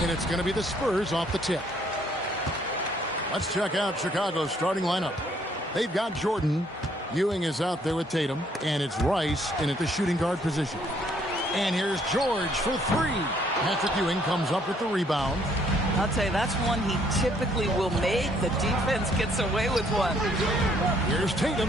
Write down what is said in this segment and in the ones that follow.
and it's going to be the Spurs off the tip. Let's check out Chicago's starting lineup. They've got Jordan. Ewing is out there with Tatum, and it's Rice in at the shooting guard position. And here's George for three. Patrick Ewing comes up with the rebound. I'll tell you, that's one he typically will make. The defense gets away with one. Here's Tatum.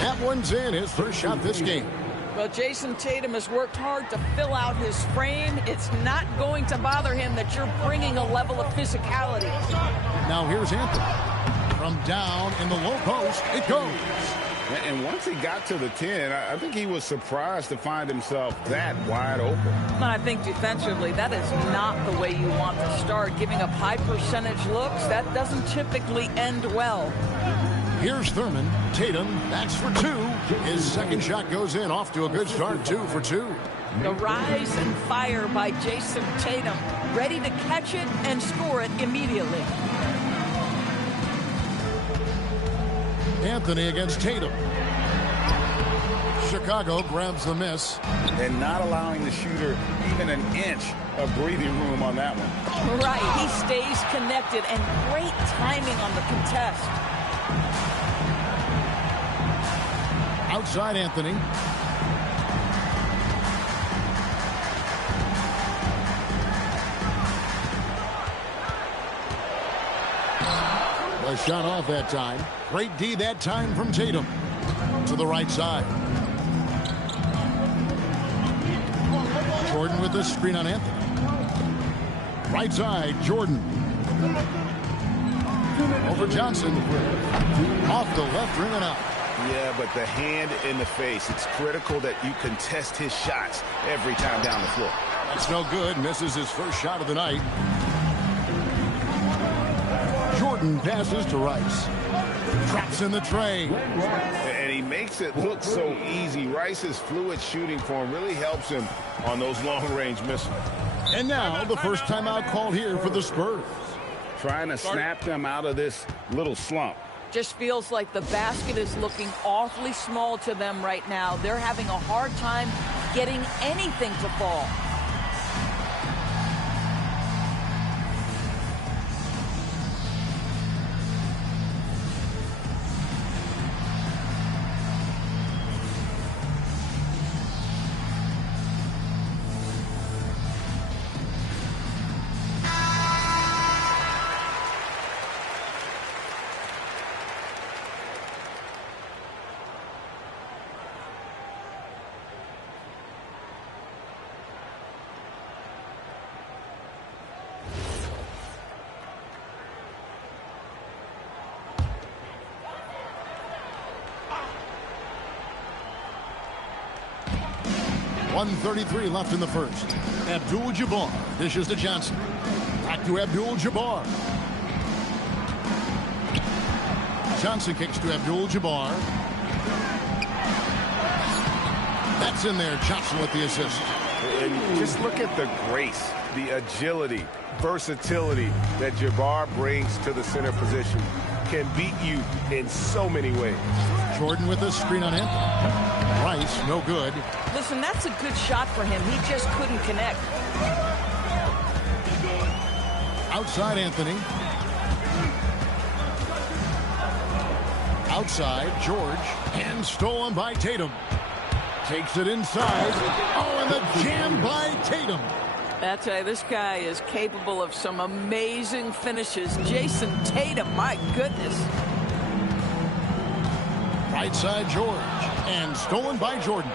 That one's in, his first shot this game. Well, Jason Tatum has worked hard to fill out his frame. It's not going to bother him that you're bringing a level of physicality. Now here's Anthony. From down in the low post, it goes. And once he got to the 10, I think he was surprised to find himself that wide open. And I think defensively, that is not the way you want to start. Giving up high percentage looks, that doesn't typically end well. Here's Thurman. Tatum backs for two. His second shot goes in, off to a good start, 2 for 2. The rise and fire by Jason Tatum, ready to catch it and score it immediately. Anthony against Tatum. Chicago grabs the miss. And not allowing the shooter even an inch of breathing room on that one. Right, he stays connected, and great timing on the contest. Outside Anthony. A shot off that time. Great D that time from Tatum. To the right side. Jordan with the screen on Anthony. Right side, Jordan. Over Johnson. Off the left rim and out. Yeah, but the hand in the face. It's critical that you contest his shots every time down the floor. That's no good. Misses his first shot of the night. Jordan passes to Rice. Traps in the tray. And he makes it look so easy. Rice's fluid shooting form really helps him on those long-range missiles. And now the first timeout called here for the Spurs. Trying to snap them out of this little slump. Just feels like the basket is looking awfully small to them right now. They're having a hard time getting anything to fall. .133 left in the first. Abdul-Jabbar dishes to Johnson. Back to Abdul-Jabbar. Johnson kicks to Abdul-Jabbar. That's in there. Johnson with the assist. And just look at the grace, the agility, versatility that Jabbar brings to the center position. Can beat you in so many ways. Jordan with the screen on him. Rice, no good. Listen, that's a good shot for him. He just couldn't connect. Outside Anthony. Outside George. And stolen by Tatum. Takes it inside. Oh, and the jam by Tatum. I tell you, this guy is capable of some amazing finishes. Jason Tatum, my goodness. Right side George. And stolen by Jordan.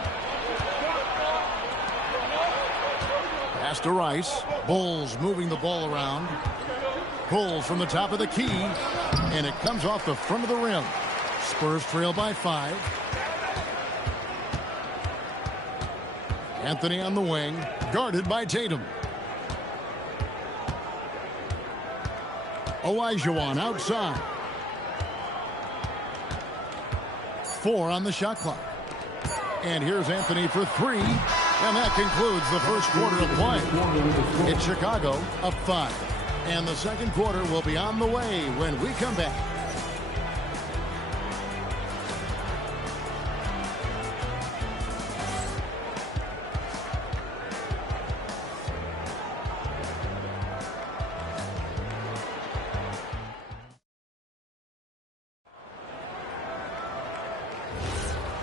Pass to Rice. Bulls moving the ball around. Bulls from the top of the key. And it comes off the front of the rim. Spurs trail by 5. Anthony on the wing. Guarded by Tatum. Olajuwon outside. 4 on the shot clock. And here's Anthony for 3. And that concludes the first quarter of play. It's Chicago up 5. And the second quarter will be on the way when we come back.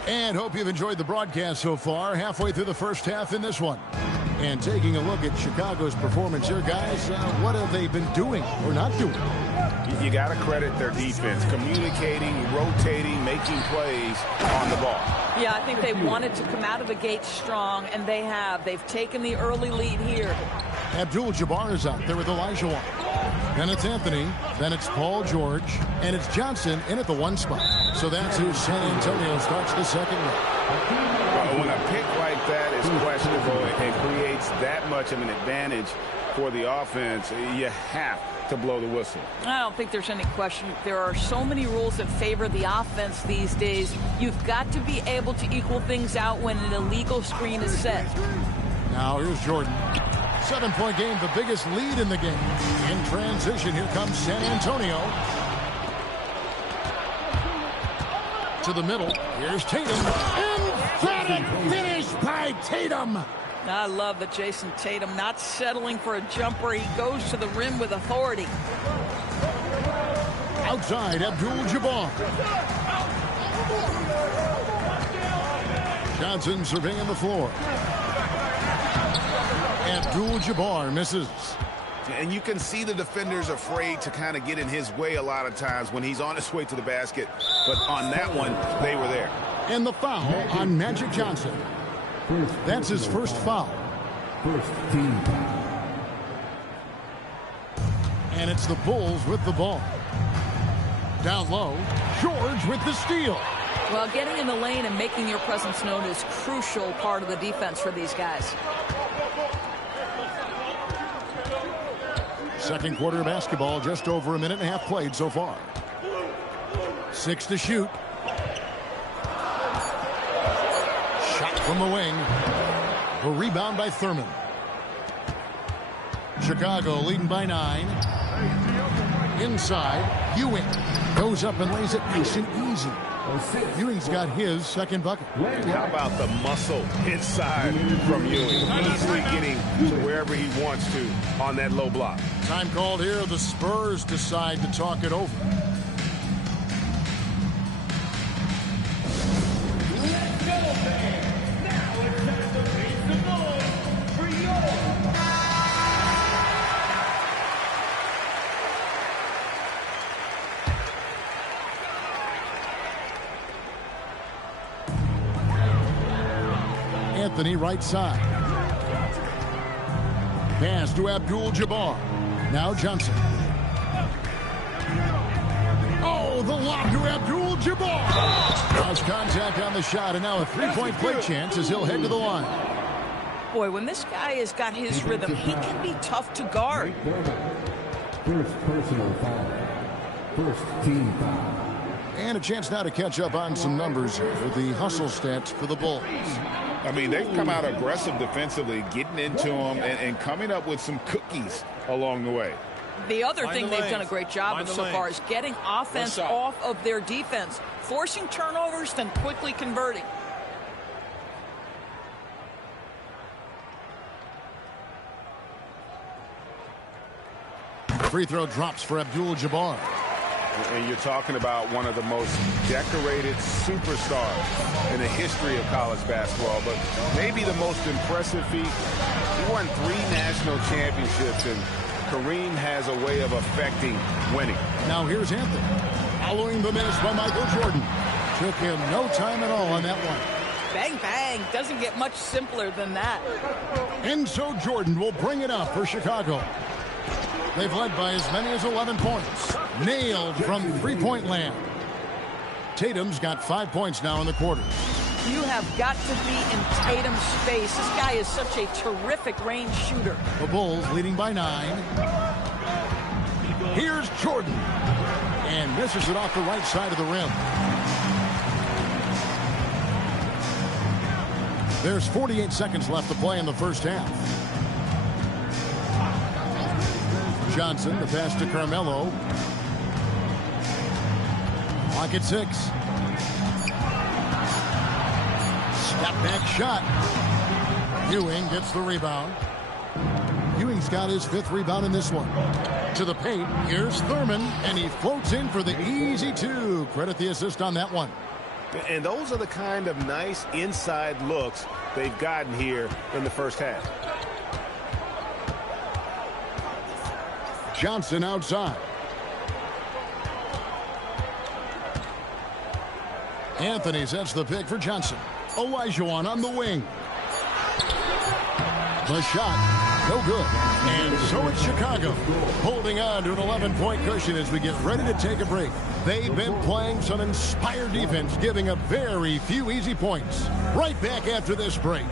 And hope you've enjoyed the broadcast so far. Halfway through the first half in this one. And taking a look at Chicago's performance here, guys, what have they been doing or not doing? You got to credit their defense, communicating, rotating, making plays on the ball. Yeah, I think they wanted to come out of the gate strong, and they have. They've taken the early lead here. Abdul-Jabbar is out there with Elijah Wan. Then it's Anthony. Then it's Paul George. And it's Johnson in at the 1 spot. So that's who San Antonio starts the second round. When a pick like that is questionable and creates that much of an advantage for the offense, you have to blow the whistle. I don't think there's any question. There are so many rules that favor the offense these days. You've got to be able to equal things out when an illegal screen is set. Now here's Jordan. 7-point game, the biggest lead in the game. In transition, here comes San Antonio. To the middle. Here's Tatum. Emphatic finish by Tatum. I love that Jason Tatum not settling for a jumper. He goes to the rim with authority. Outside, Abdul-Jabbar. Johnson surveying the floor. Abdul-Jabbar misses. And you can see the defenders afraid to kind of get in his way a lot of times when he's on his way to the basket. But on that one, they were there. And the foul on Magic Johnson. That's his first foul. First team. And it's the Bulls with the ball. Down low, George with the steal. Well, getting in the lane and making your presence known is a crucial part of the defense for these guys. Second quarter of basketball, just over a minute and a half played so far. 6 to shoot. Shot from the wing. A rebound by Thurman. Chicago leading by 9. Inside, Ewing goes up and lays it nice and easy. Ewing's got his second bucket. How about the muscle inside from Ewing? Easily getting to wherever he wants to on that low block. Time called here. The Spurs decide to talk it over. Let's go, man. Now it's time to raise the ball for your... Anthony right side. Pass to Abdul-Jabbar. Now Johnson. Oh, the lob to Abdul-Jabbar. Cross contact on the shot, and now a three-point play chance as he'll head to the line. Boy, when this guy has got his rhythm, he can be tough to guard. First personal foul. First team foul. And a chance now to catch up on some numbers here with the hustle stats for the Bulls. I mean, they've come out aggressive defensively, getting into them and coming up with some cookies along the way. The other thing they've done a great job of so far is getting offense off of their defense, forcing turnovers, then quickly converting. Free throw drops for Abdul-Jabbar. And you're talking about one of the most decorated superstars in the history of college basketball, but maybe the most impressive feat. He won 3 national championships, and Kareem has a way of affecting winning. Now here's Anthony. Following the miss by Michael Jordan. Took him no time at all on that one. Bang, bang. Doesn't get much simpler than that. And so Jordan will bring it up for Chicago. They've led by as many as 11 points. Nailed from three-point land. Tatum's got 5 points now in the quarter. You have got to be in Tatum's space. This guy is such a terrific range shooter. The Bulls leading by 9. Here's Jordan. And misses it off the right side of the rim. There's 48 seconds left to play in the first half. Johnson, the pass to Carmelo. Clock at 6. Step back shot. Ewing gets the rebound. Ewing's got his 5th rebound in this one. To the paint, here's Thurman, and he floats in for the easy 2. Credit the assist on that one. And those are the kind of nice inside looks they've gotten here in the first half. Johnson outside. Anthony sets the pick for Johnson. Olajuwon on the wing. The shot, no good. And so it's Chicago, holding on to an 11-point cushion as we get ready to take a break. They've been playing some inspired defense, giving up very few easy points. Right back after this break.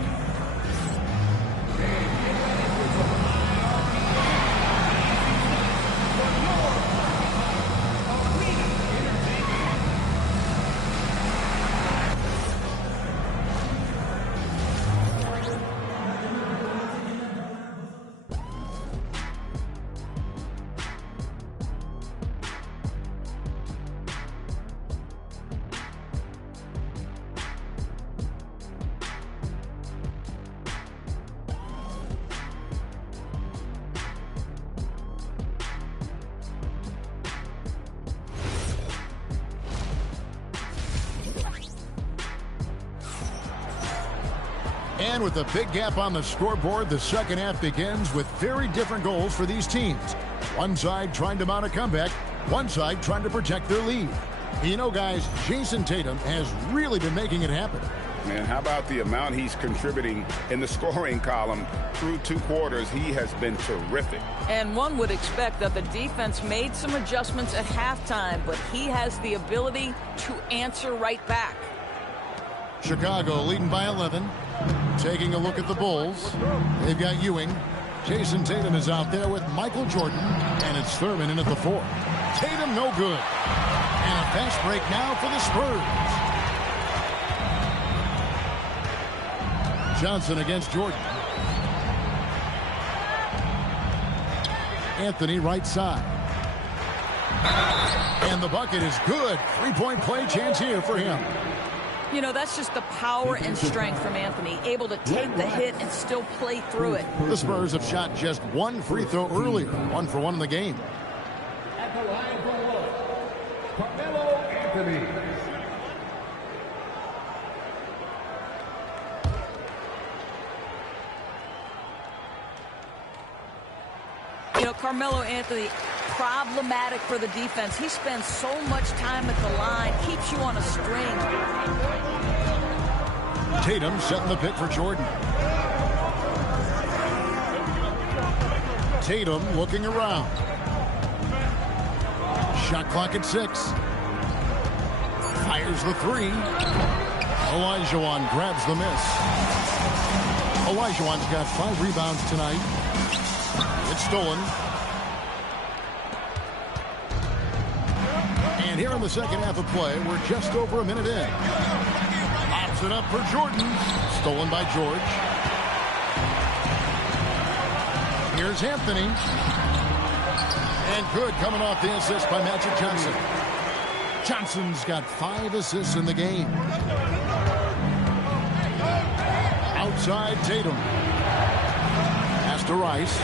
And with a big gap on the scoreboard, the second half begins with very different goals for these teams. One side trying to mount a comeback, one side trying to protect their lead. You know, guys, Jason Tatum has really been making it happen. Man, how about the amount he's contributing in the scoring column through 2 quarters? He has been terrific. And one would expect that the defense made some adjustments at halftime, but he has the ability to answer right back. Chicago leading by 11. Taking a look at the Bulls. They've got Ewing. Jason Tatum is out there with Michael Jordan. And it's Thurman in at the 4. Tatum no good. And a fast break now for the Spurs. Johnson against Jordan. Anthony right side. And the bucket is good. 3-point play chance here for him. You know, that's just the power and strength from Anthony, able to take the hit and still play through it. The Spurs have shot just 1 free throw earlier, 1 for 1 in the game. At the line for one, Carmelo Anthony. You know, Carmelo Anthony, problematic for the defense. He spends so much time at the line, keeps you on a string. Tatum setting the pick for Jordan. Tatum looking around. Shot clock at 6. Fires the 3. Olajuwon grabs the miss. Olajuwon's got 5 rebounds tonight. It's stolen. And here in the second half of play, we're just over a minute in. Pops it up for Jordan. Stolen by George. Here's Anthony. And good coming off the assist by Magic Johnson. Johnson's got 5 assists in the game. Outside Tatum. Pass to Rice.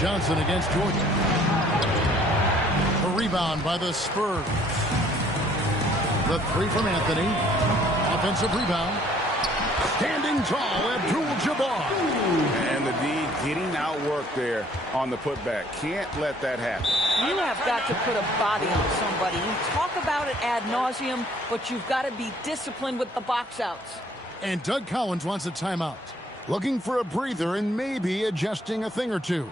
Johnson against Jordan. A rebound by the Spurs. The 3 from Anthony. Offensive rebound. Standing tall, Abdul-Jabbar. And the D getting outworked there on the putback. Can't let that happen. You have got to put a body on somebody. You talk about it ad nauseum, but you've got to be disciplined with the box outs. And Doug Collins wants a timeout. Looking for a breather and maybe adjusting a thing or two.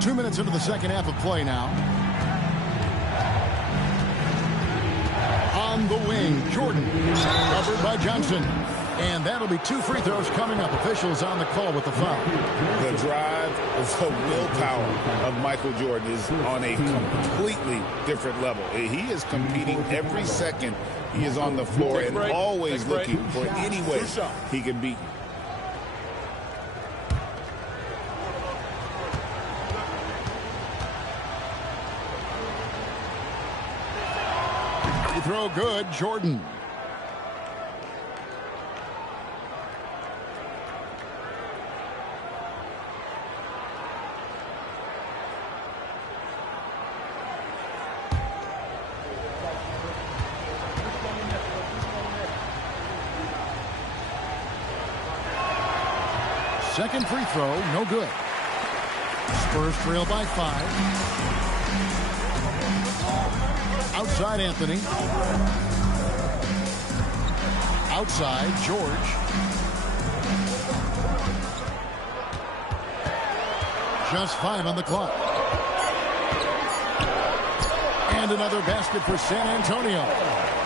Two minutes into the second half of play now. On On the wing, Jordan. Covered by Johnson. And that'll be 2 free throws coming up. Officials on the call with the foul. The drive, the willpower of Michael Jordan is on a completely different level. He is competing every second he is on the floor and always looking for any way he can beat you. Free throw good, Jordan. Second free throw, no good. Spurs trail by 5. Outside Anthony. Outside George. Just 5 on the clock. And another basket for San Antonio.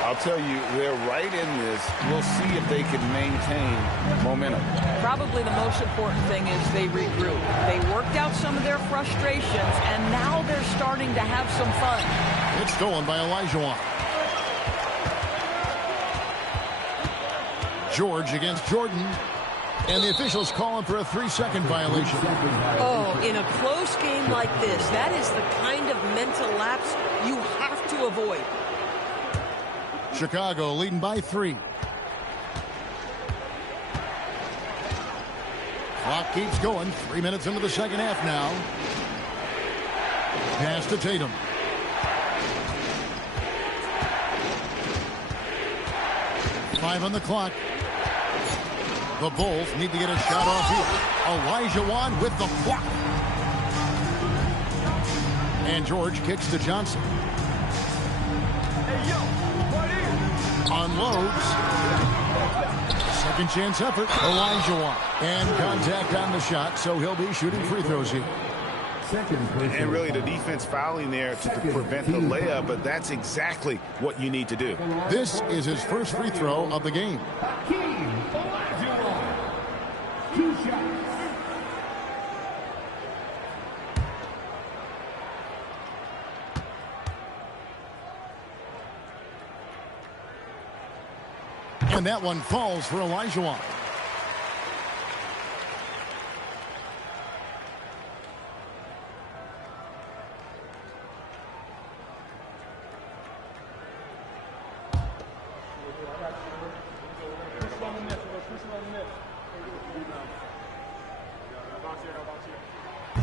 I'll tell you, they're right in this. We'll see if they can maintain momentum. Probably the most important thing is they regroup. They worked out some of their frustrations, and now they're starting to have some fun. It's stolen by Olajuwon. George against Jordan. And the officials calling for a 3-second violation. Oh, in a close game like this, that is the kind of mental lapse you have to avoid. Chicago leading by 3. Clock keeps going. 3 minutes into the second half now. Pass to Tatum. Five on the clock. The Bulls need to get a shot off here. Olajuwon with the block. And George kicks to Johnson. Unloads. Second chance effort. Olajuwon. And contact on the shot, so he'll be shooting free throws here. And really the defense fouling there to prevent the layup, but that's exactly what you need to do. This is his first free throw of the game. And that one falls for Olajuwon.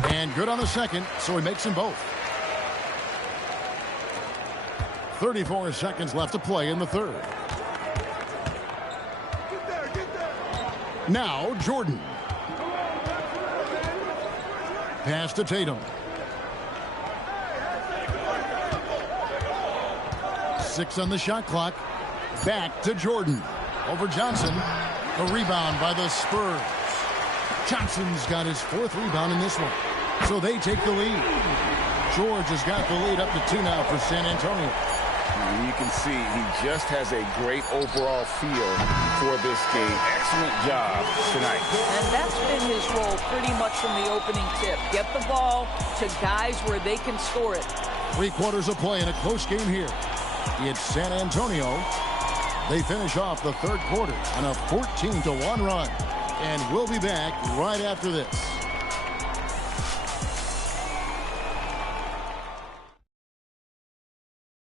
And good on the second, so he makes them both. 34 seconds left to play in the third. Now Jordan. Pass to Tatum. 6 on the shot clock. Back to Jordan. Over Johnson. A rebound by the Spurs. Johnson's got his 4th rebound in this one. So they take the lead. George has got the lead up to 2 now for San Antonio. You can see he just has a great overall feel for this game. Excellent job tonight. And that's been his role pretty much from the opening tip. Get the ball to guys where they can score it. 3 quarters of play in a close game here. It's San Antonio. They finish off the third quarter on a 14-1 run. And we'll be back right after this.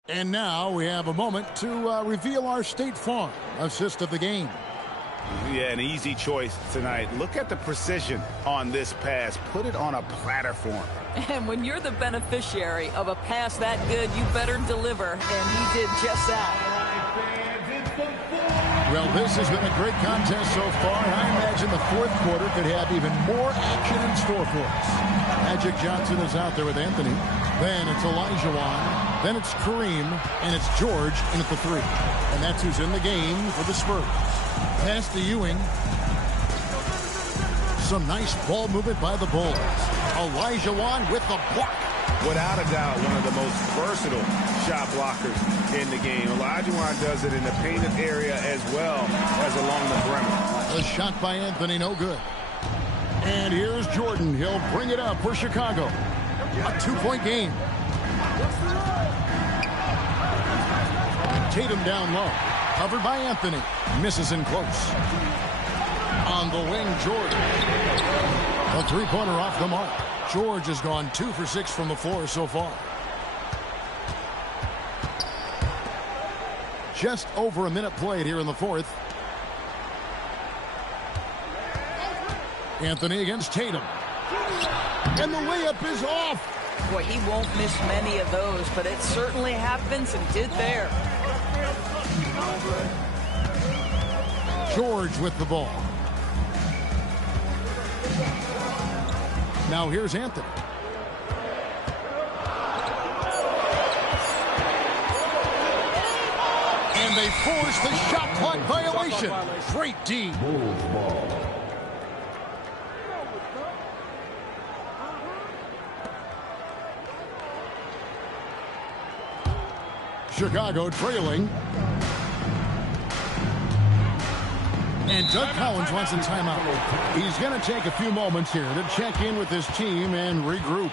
And now we have a moment to reveal our State Farm assist of the game. Yeah, an easy choice tonight. Look at the precision on this pass. Put it on a platter for him. And when you're the beneficiary of a pass that good, you better deliver. And he did just that. Well, this has been a great contest so far. I imagine the fourth quarter could have even more action in store for us. Magic Johnson is out there with Anthony. Then it's Olajuwon. Then it's Kareem. And it's George in at the 3. And that's who's in the game for the Spurs. Pass to Ewing. Some nice ball movement by the Bulls. Olajuwon with the block. without a doubt, one of the most versatile shot blockers in the game. Olajuwon does it in the painted area as well as along the perimeter. A shot by Anthony, no good. And here's Jordan. He'll bring it up for Chicago. A two-point game. Tatum down low. Covered by Anthony. Misses in close. On the wing, Jordan. A three-pointer off the mark. George has gone 2 for 6 from the floor so far. Just over a minute played here in the fourth. Anthony against Tatum. And the layup is off. Boy, he won't miss many of those, but it certainly happens and did there. George with the ball. Now here's Anthony. And they force the shot clock violation. Great D. Chicago trailing. And Doug Collins wants a timeout. He's going to take a few moments here to check in with his team and regroup.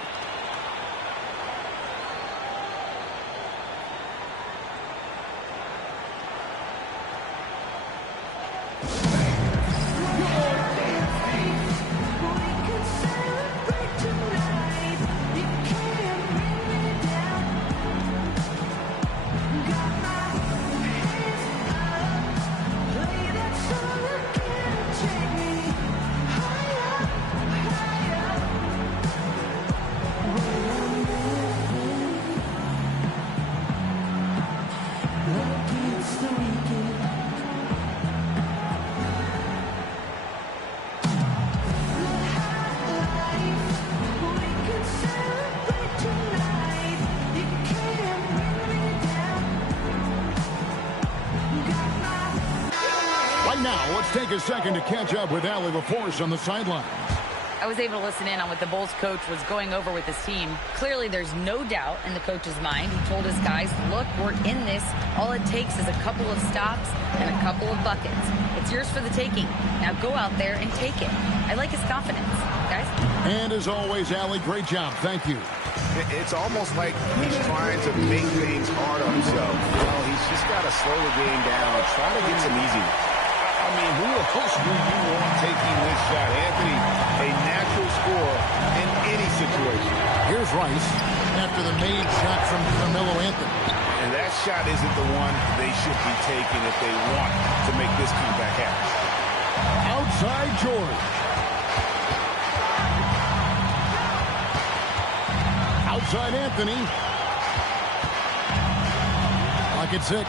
Now, let's take a second to catch up with Allie LaForce on the sideline. I was able to listen in on what the Bulls coach was going over with his team. Clearly, there's no doubt in the coach's mind. He told his guys, look, we're in this. All it takes is a couple of stops and a couple of buckets. It's yours for the taking. Now go out there and take it. I like his confidence, guys. And as always, Allie, great job. Thank you. It's almost like he's trying to make things hard on himself. You know, he's just got to slow the game down, try to get some easy. I mean, who else do you want taking this shot? Anthony, a natural scorer in any situation. Here's Rice after the made shot from Carmelo Anthony. And that shot isn't the one they should be taking if they want to make this comeback happen. Outside George. Outside Anthony. Clock at 6.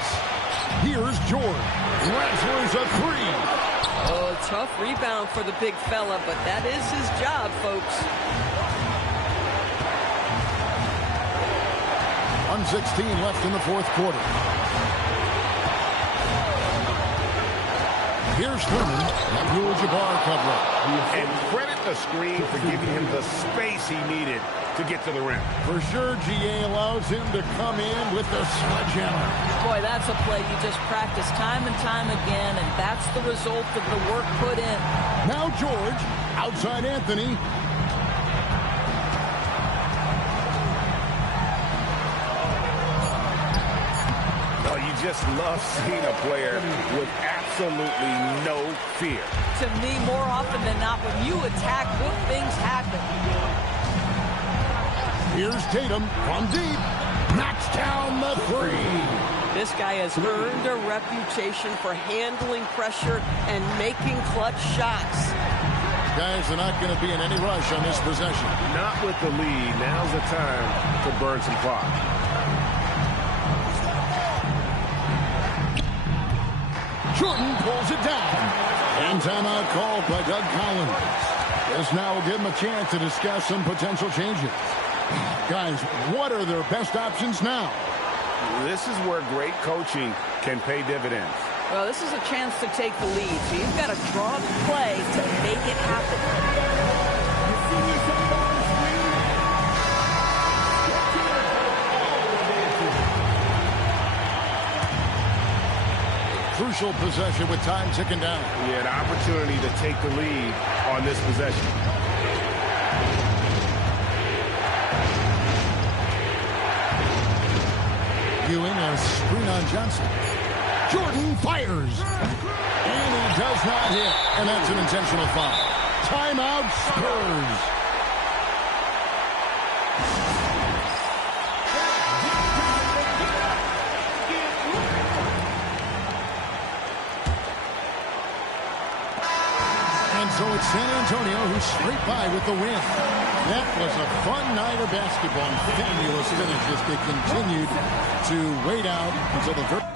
Here's George. Wrestlers a 3. Oh, tough rebound for the big fella, but that is his job, folks. 1:16 left in the fourth quarter. Here's Thurman. Abdul-Jabbar cover. And credit the screen for giving him the space he needed to get to the rim. For sure, GA allows him to come in with the sledgehammer. Boy, that's a play you just practice time and time again, and that's the result of the work put in. Now George, outside Anthony. Oh, you just love seeing a player with absolutely no fear. To me, more often than not, when you attack, good things happen. Here's Tatum from deep. Knocks down the 3. This guy has earned a reputation for handling pressure and making clutch shots. Guys are not going to be in any rush on this possession. Not with the lead. Now's the time to burn some clock. Jordan pulls it down. And timeout called by Doug Collins. This now will give him a chance to discuss some potential changes. Guys, what are their best options now? This is where great coaching can pay dividends. Well, this is a chance to take the lead, so you've got to draw the play to make it happen. crucial possession with time ticking down. He had opportunity to take the lead on this possession. Ewing a screen on Johnson. Jordan fires. And he does not hit. And that's an intentional foul. Timeout Spurs. And so it's San Antonio who scraped by with the win. That was a fun night of basketball and fabulous finish as they continued to wait out until the very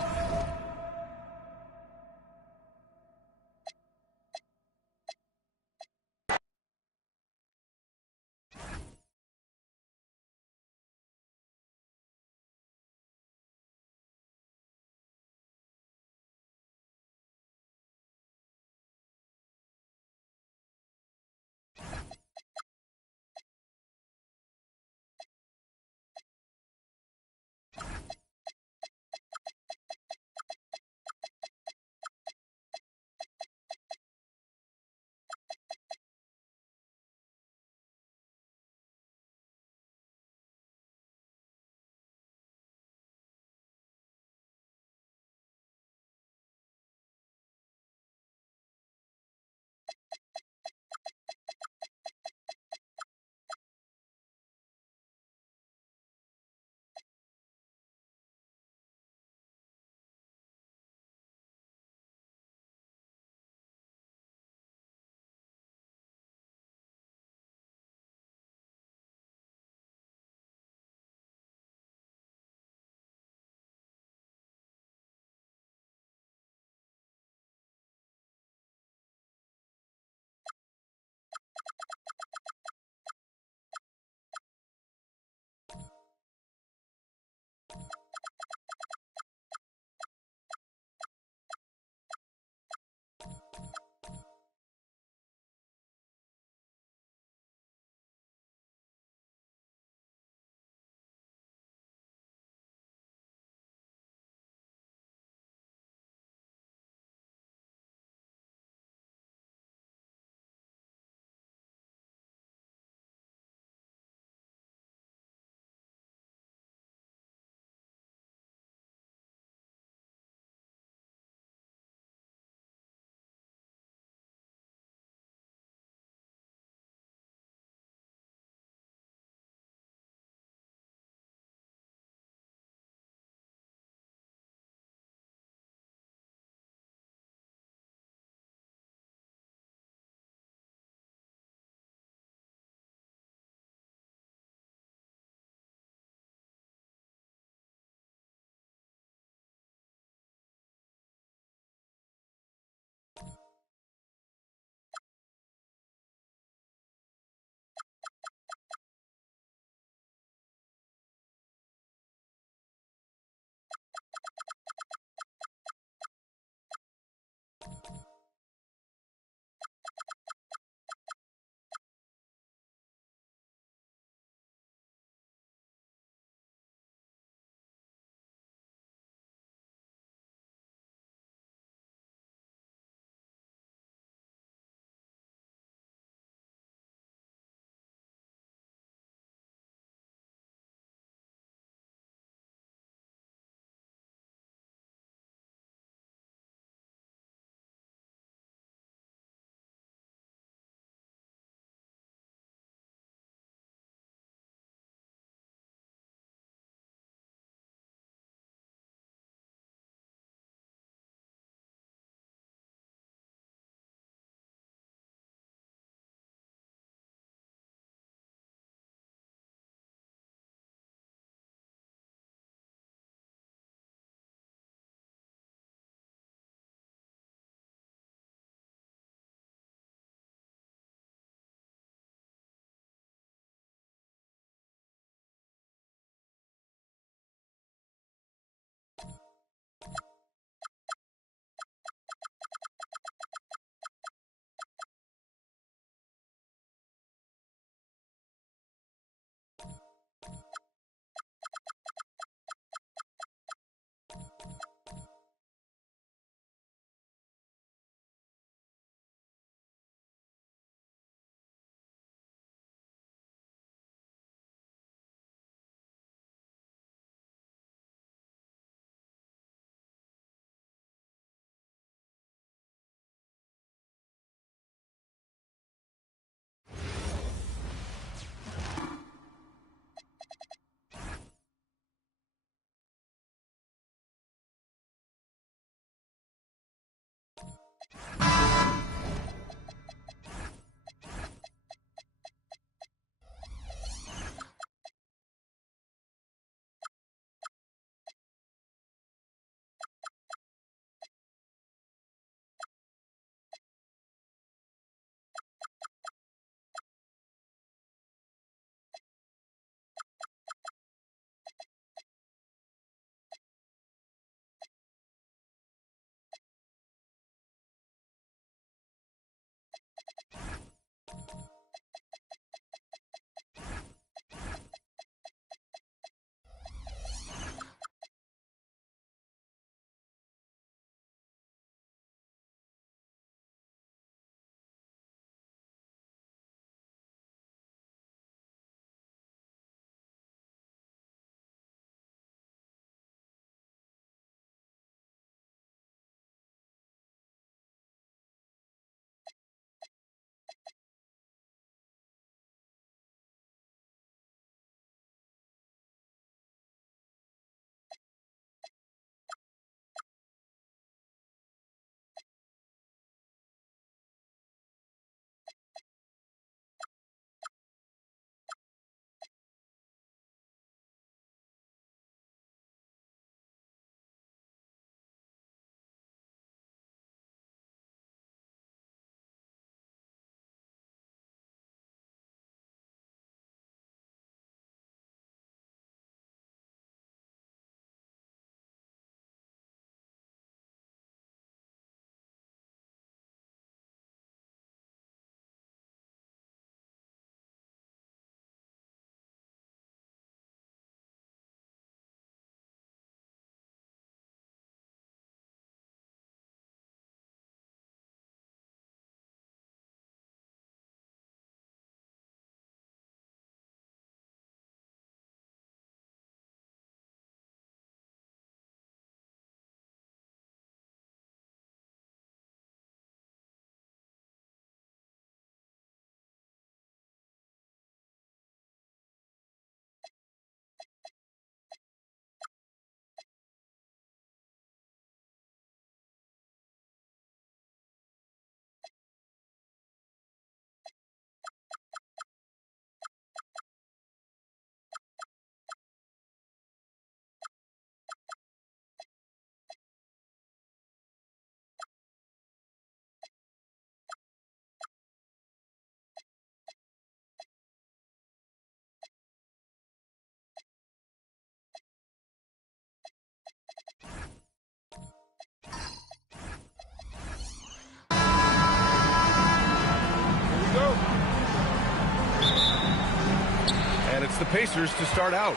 Pacers to start out.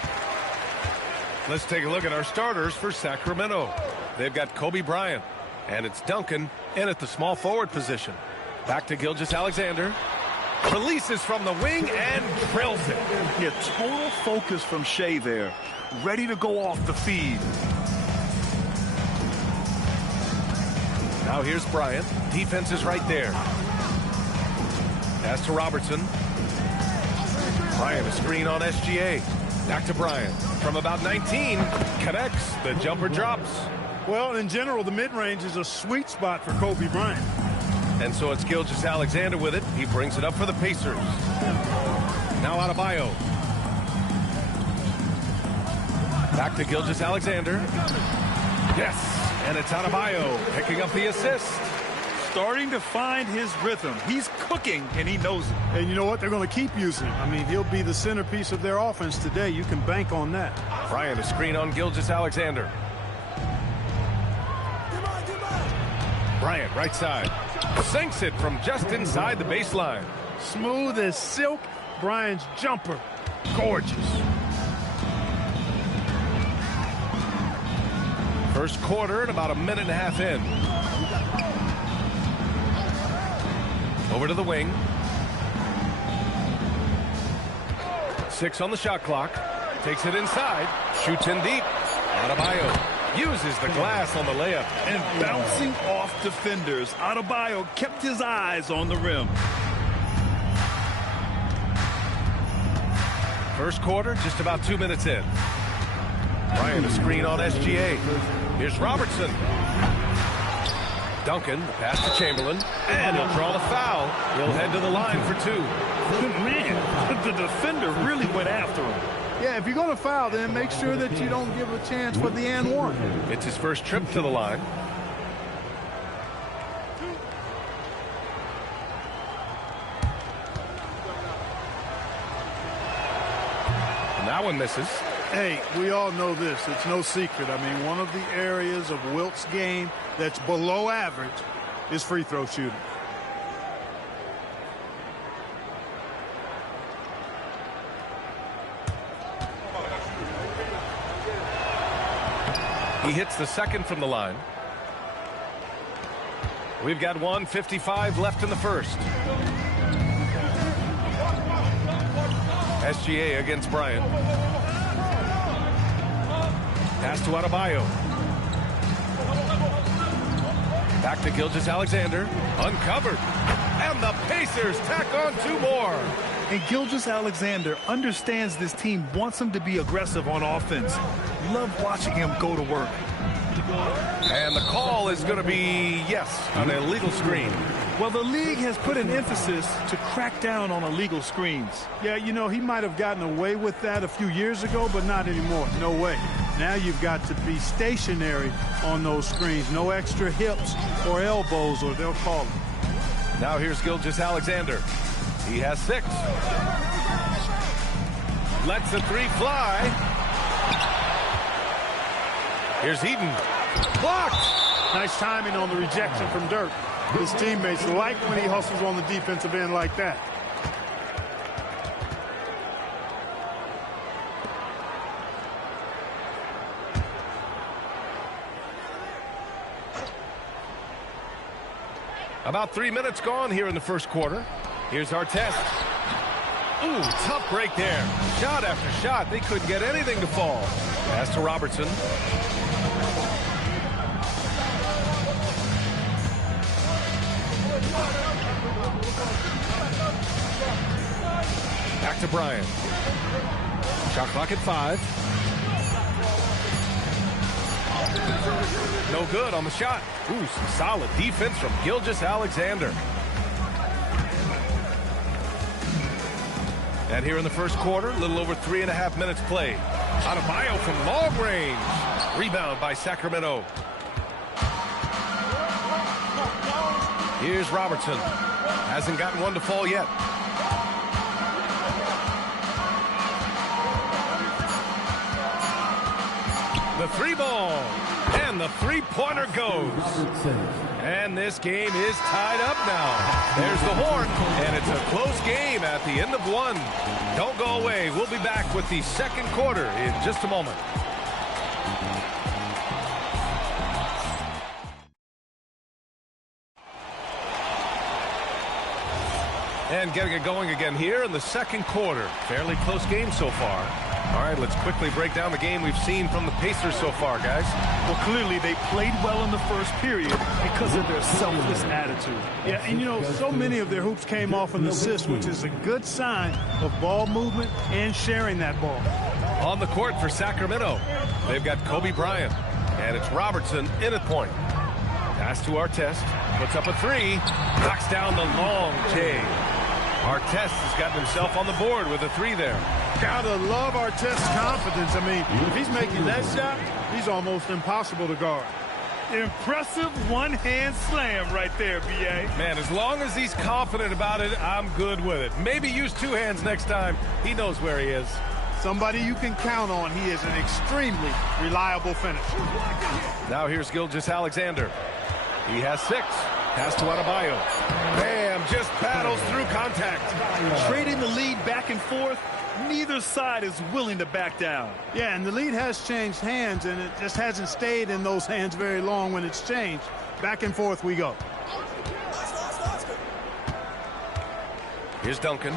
Let's take a look at our starters for Sacramento. They've got Kobe Bryant, and it's Duncan in at the small forward position. Back to Gilgeous-Alexander. Releases from the wing and drills it. Yeah, total focus from Shea there. Ready to go off the feed. Now here's Bryant. Defense is right there. Pass to Robertson. Bryant a screen on SGA. Back to Bryant. From about 19, connects. The jumper drops. Well, in general, the mid-range is a sweet spot for Kobe Bryant. And so it's Gilgeous-Alexander with it. He brings it up for the Pacers. Now Adebayo. Back to Gilgeous-Alexander. Yes, and it's Adebayo picking up the assist. Starting to find his rhythm. He's cooking, and he knows it. And you know what? They're going to keep using him. I mean, he'll be the centerpiece of their offense today. You can bank on that. Bryant a screen on Gilgeous-Alexander. Bryant right side. Sinks it from just inside the baseline. Smooth as silk. Bryant's jumper. Gorgeous. First quarter and about a minute and a half in. Over to the wing. 6 on the shot clock. Takes it inside. Shoots in deep. Adebayo uses the glass on the layup. And bouncing off defenders, Adebayo kept his eyes on the rim. First quarter, just about 2 minutes in. Bryant a screen on SGA. Here's Robertson. Duncan, the pass to Chamberlain, and he'll draw the foul. He'll head to the line for 2. Man, the defender really went after him. Yeah, if you're going to foul, then make sure that you don't give a chance for the and one. It's his first trip to the line. And that one misses. Hey, we all know this. It's no secret. I mean, one of the areas of Wilt's game that's below average is free throw shooting. He hits the second from the line. We've got 1:55 left in the first. SGA against Bryant. Pass to Adebayo. Back to Gilgeous-Alexander. Uncovered. And the Pacers tack on 2 more. And Gilgeous-Alexander understands this team wants him to be aggressive on offense. Love watching him go to work. And the call is going to be, yes, an illegal screen. Well, the league has put an emphasis to crack down on illegal screens. Yeah, you know, he might have gotten away with that a few years ago, but not anymore. No way. Now you've got to be stationary on those screens. No extra hips or elbows, or they'll call them. Now here's Gilgeous-Alexander. He has 6. Lets the 3 fly. Here's Eden. Blocked. Nice timing on the rejection from Dirk. His teammates like when he hustles on the defensive end like that. About 3 minutes gone here in the first quarter. Here's Artest. Ooh, tough break there. Shot after shot. They couldn't get anything to fall. Pass to Robertson. Back to Bryant. Shot clock at 5. No good on the shot. Ooh, some solid defense from Gilgeous-Alexander. And here in the first quarter, a little over 3.5 minutes played. Adebayo from long range. Rebound by Sacramento. Here's Robertson. Hasn't gotten one to fall yet. The 3 ball. And the 3-pointer goes. And this game is tied up now. There's the horn, and it's a close game at the end of one. Don't go away. We'll be back with the second quarter in just a moment. And getting it going again here in the second quarter. Fairly close game so far. All right, let's quickly break down the game we've seen from the Pacers so far, guys. Well, clearly they played well in the first period because of their selfless attitude. Yeah, and you know, so many of their hoops came off an assist, which is a good sign of ball movement and sharing that ball. On the court for Sacramento, they've got Kobe Bryant, and it's Robertson in at point. Pass to Artest, puts up a three, knocks down the long J. Artest has gotten himself on the board with a three there. Gotta love Artest's confidence. I mean, if he's making that shot, he's almost impossible to guard. Impressive one-hand slam right there, B.A. Man, as long as he's confident about it, I'm good with it. Maybe use two hands next time. He knows where he is. Somebody you can count on. He is an extremely reliable finisher. Now here's Gilgeous-Alexander. He has 6. Pass to Adebayo. Bam, just battles through contact. Trading the lead back and forth, neither side is willing to back down. Yeah, and the lead has changed hands, and it just hasn't stayed in those hands very long when it's changed. Back and forth we go. Here's Duncan.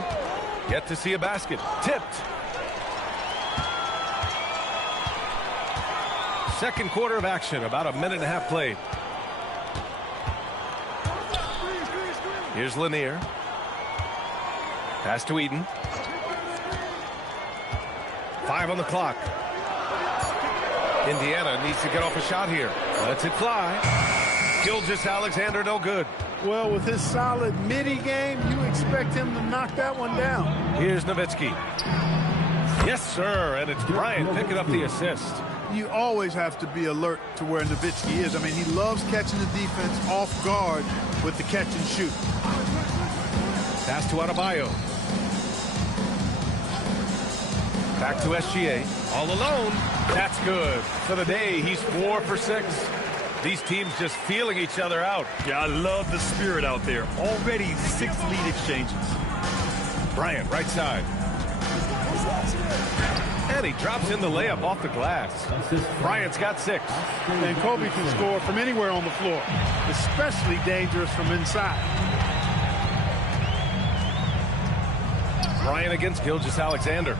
Yet to see a basket. Tipped. Second quarter of action, about a minute and a half played. Here's Lanier. Pass to Eden. 5 on the clock. Indiana needs to get off a shot here. Lets it fly. Gilgeous-Alexander no good. Well, with his solid midi game, you expect him to knock that one down. Here's Nowitzki. Yes, sir, and it's Bryant picking up the assist. You always have to be alert to where Nowitzki is. I mean, he loves catching the defense off guard with the catch and shoot. Pass to Adebayo. Back to SGA. All alone. That's good. For the day, he's 4 for 6. These teams just feeling each other out. Yeah, I love the spirit out there. Already 6 lead exchanges. Bryant, right side. And he drops in the layup off the glass. Bryant's got 6. And Kobe can score from anywhere on the floor, especially dangerous from inside. Bryant against Gilgeous-Alexander.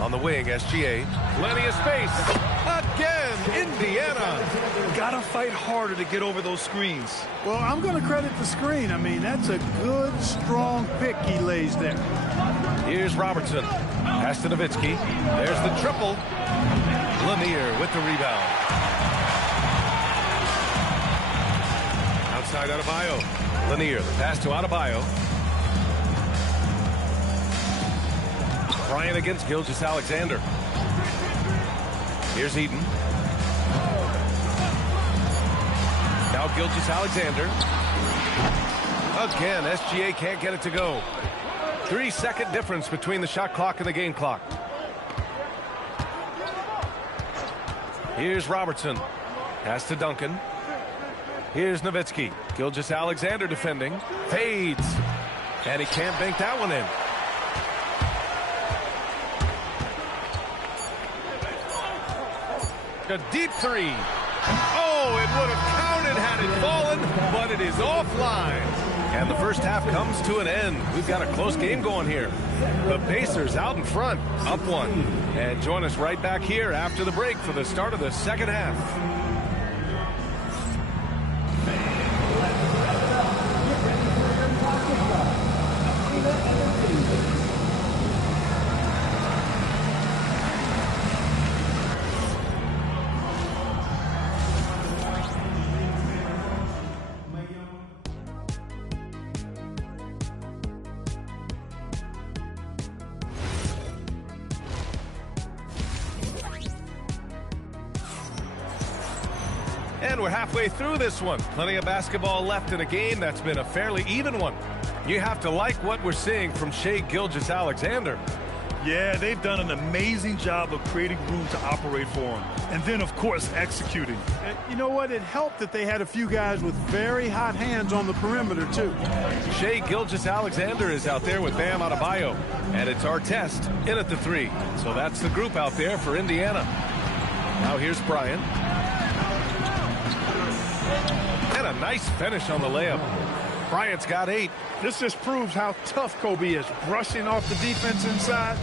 On the wing, SGA. Plenty of space. Again, Indiana. Gotta fight harder to get over those screens. Well, I'm going to credit the screen. I mean, that's a good, strong pick he lays there. Here's Robertson. Pass to Nowitzki. There's the triple. Lanier with the rebound. Outside Adebayo. Lanier, the pass to Adebayo. Bryant against Gilgeous-Alexander. Here's Eden. Now Gilgeous-Alexander. Again, SGA can't get it to go. 3-second difference between the shot clock and the game clock. Here's Robertson. Pass to Duncan. Here's Nowitzki. Gilgeous-Alexander defending. Fades. And he can't bank that one in. A deep 3. Oh, it would have counted had it fallen, but it is offline. And the first half comes to an end. We've got a close game going here. The Pacers out in front, up 1. And join us right back here after the break for the start of the second half. And we're halfway through this one. Plenty of basketball left in a game that's been a fairly even one. You have to like what we're seeing from Shai Gilgeous-Alexander. Yeah, they've done an amazing job of creating room to operate for him. And then, of course, executing. And you know what? It helped that they had a few guys with very hot hands on the perimeter, too. Shai Gilgeous-Alexander is out there with Bam Adebayo. And it's Artest in at the 3. So that's the group out there for Indiana. Now here's Bryant. And a nice finish on the layup. Bryant's got 8. This just proves how tough Kobe is. Brushing off the defense inside,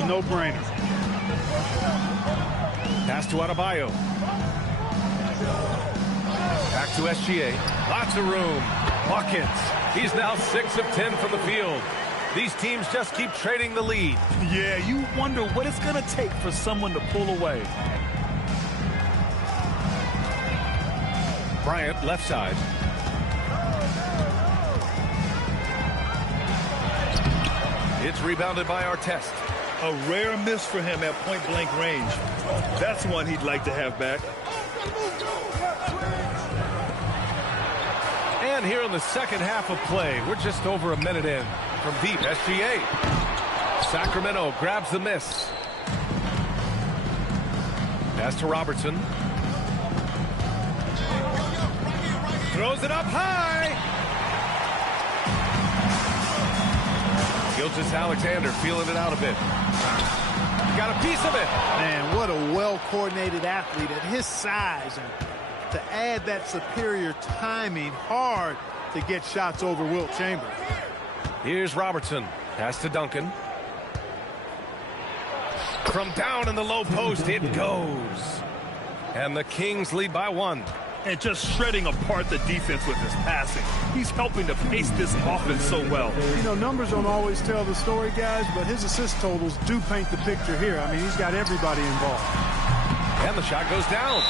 a no-brainer. Pass to Adebayo. Back to SGA. Lots of room. Buckets. He's now 6 of 10 from the field. These teams just keep trading the lead. Yeah, you wonder what it's going to take for someone to pull away. Bryant, left side. It's rebounded by Artest. A rare miss for him at point-blank range. That's one he'd like to have back. And here in the second half of play, we're just over a minute in. From deep, SGA. Sacramento grabs the miss. Pass to Robertson. Throws it up high. Gilgeous-Alexander feeling it out a bit. Got a piece of it. Man, what a well-coordinated athlete at his size. And to add that superior timing, hard to get shots over Wilt Chamberlain. Here's Robertson. Pass to Duncan. From down in the low post, it goes. And the Kings lead by 1. And just shredding apart the defense with his passing. He's helping to pace this offense so well. You know, numbers don't always tell the story, guys, but his assist totals do paint the picture here. I mean, he's got everybody involved. And the shot goes down.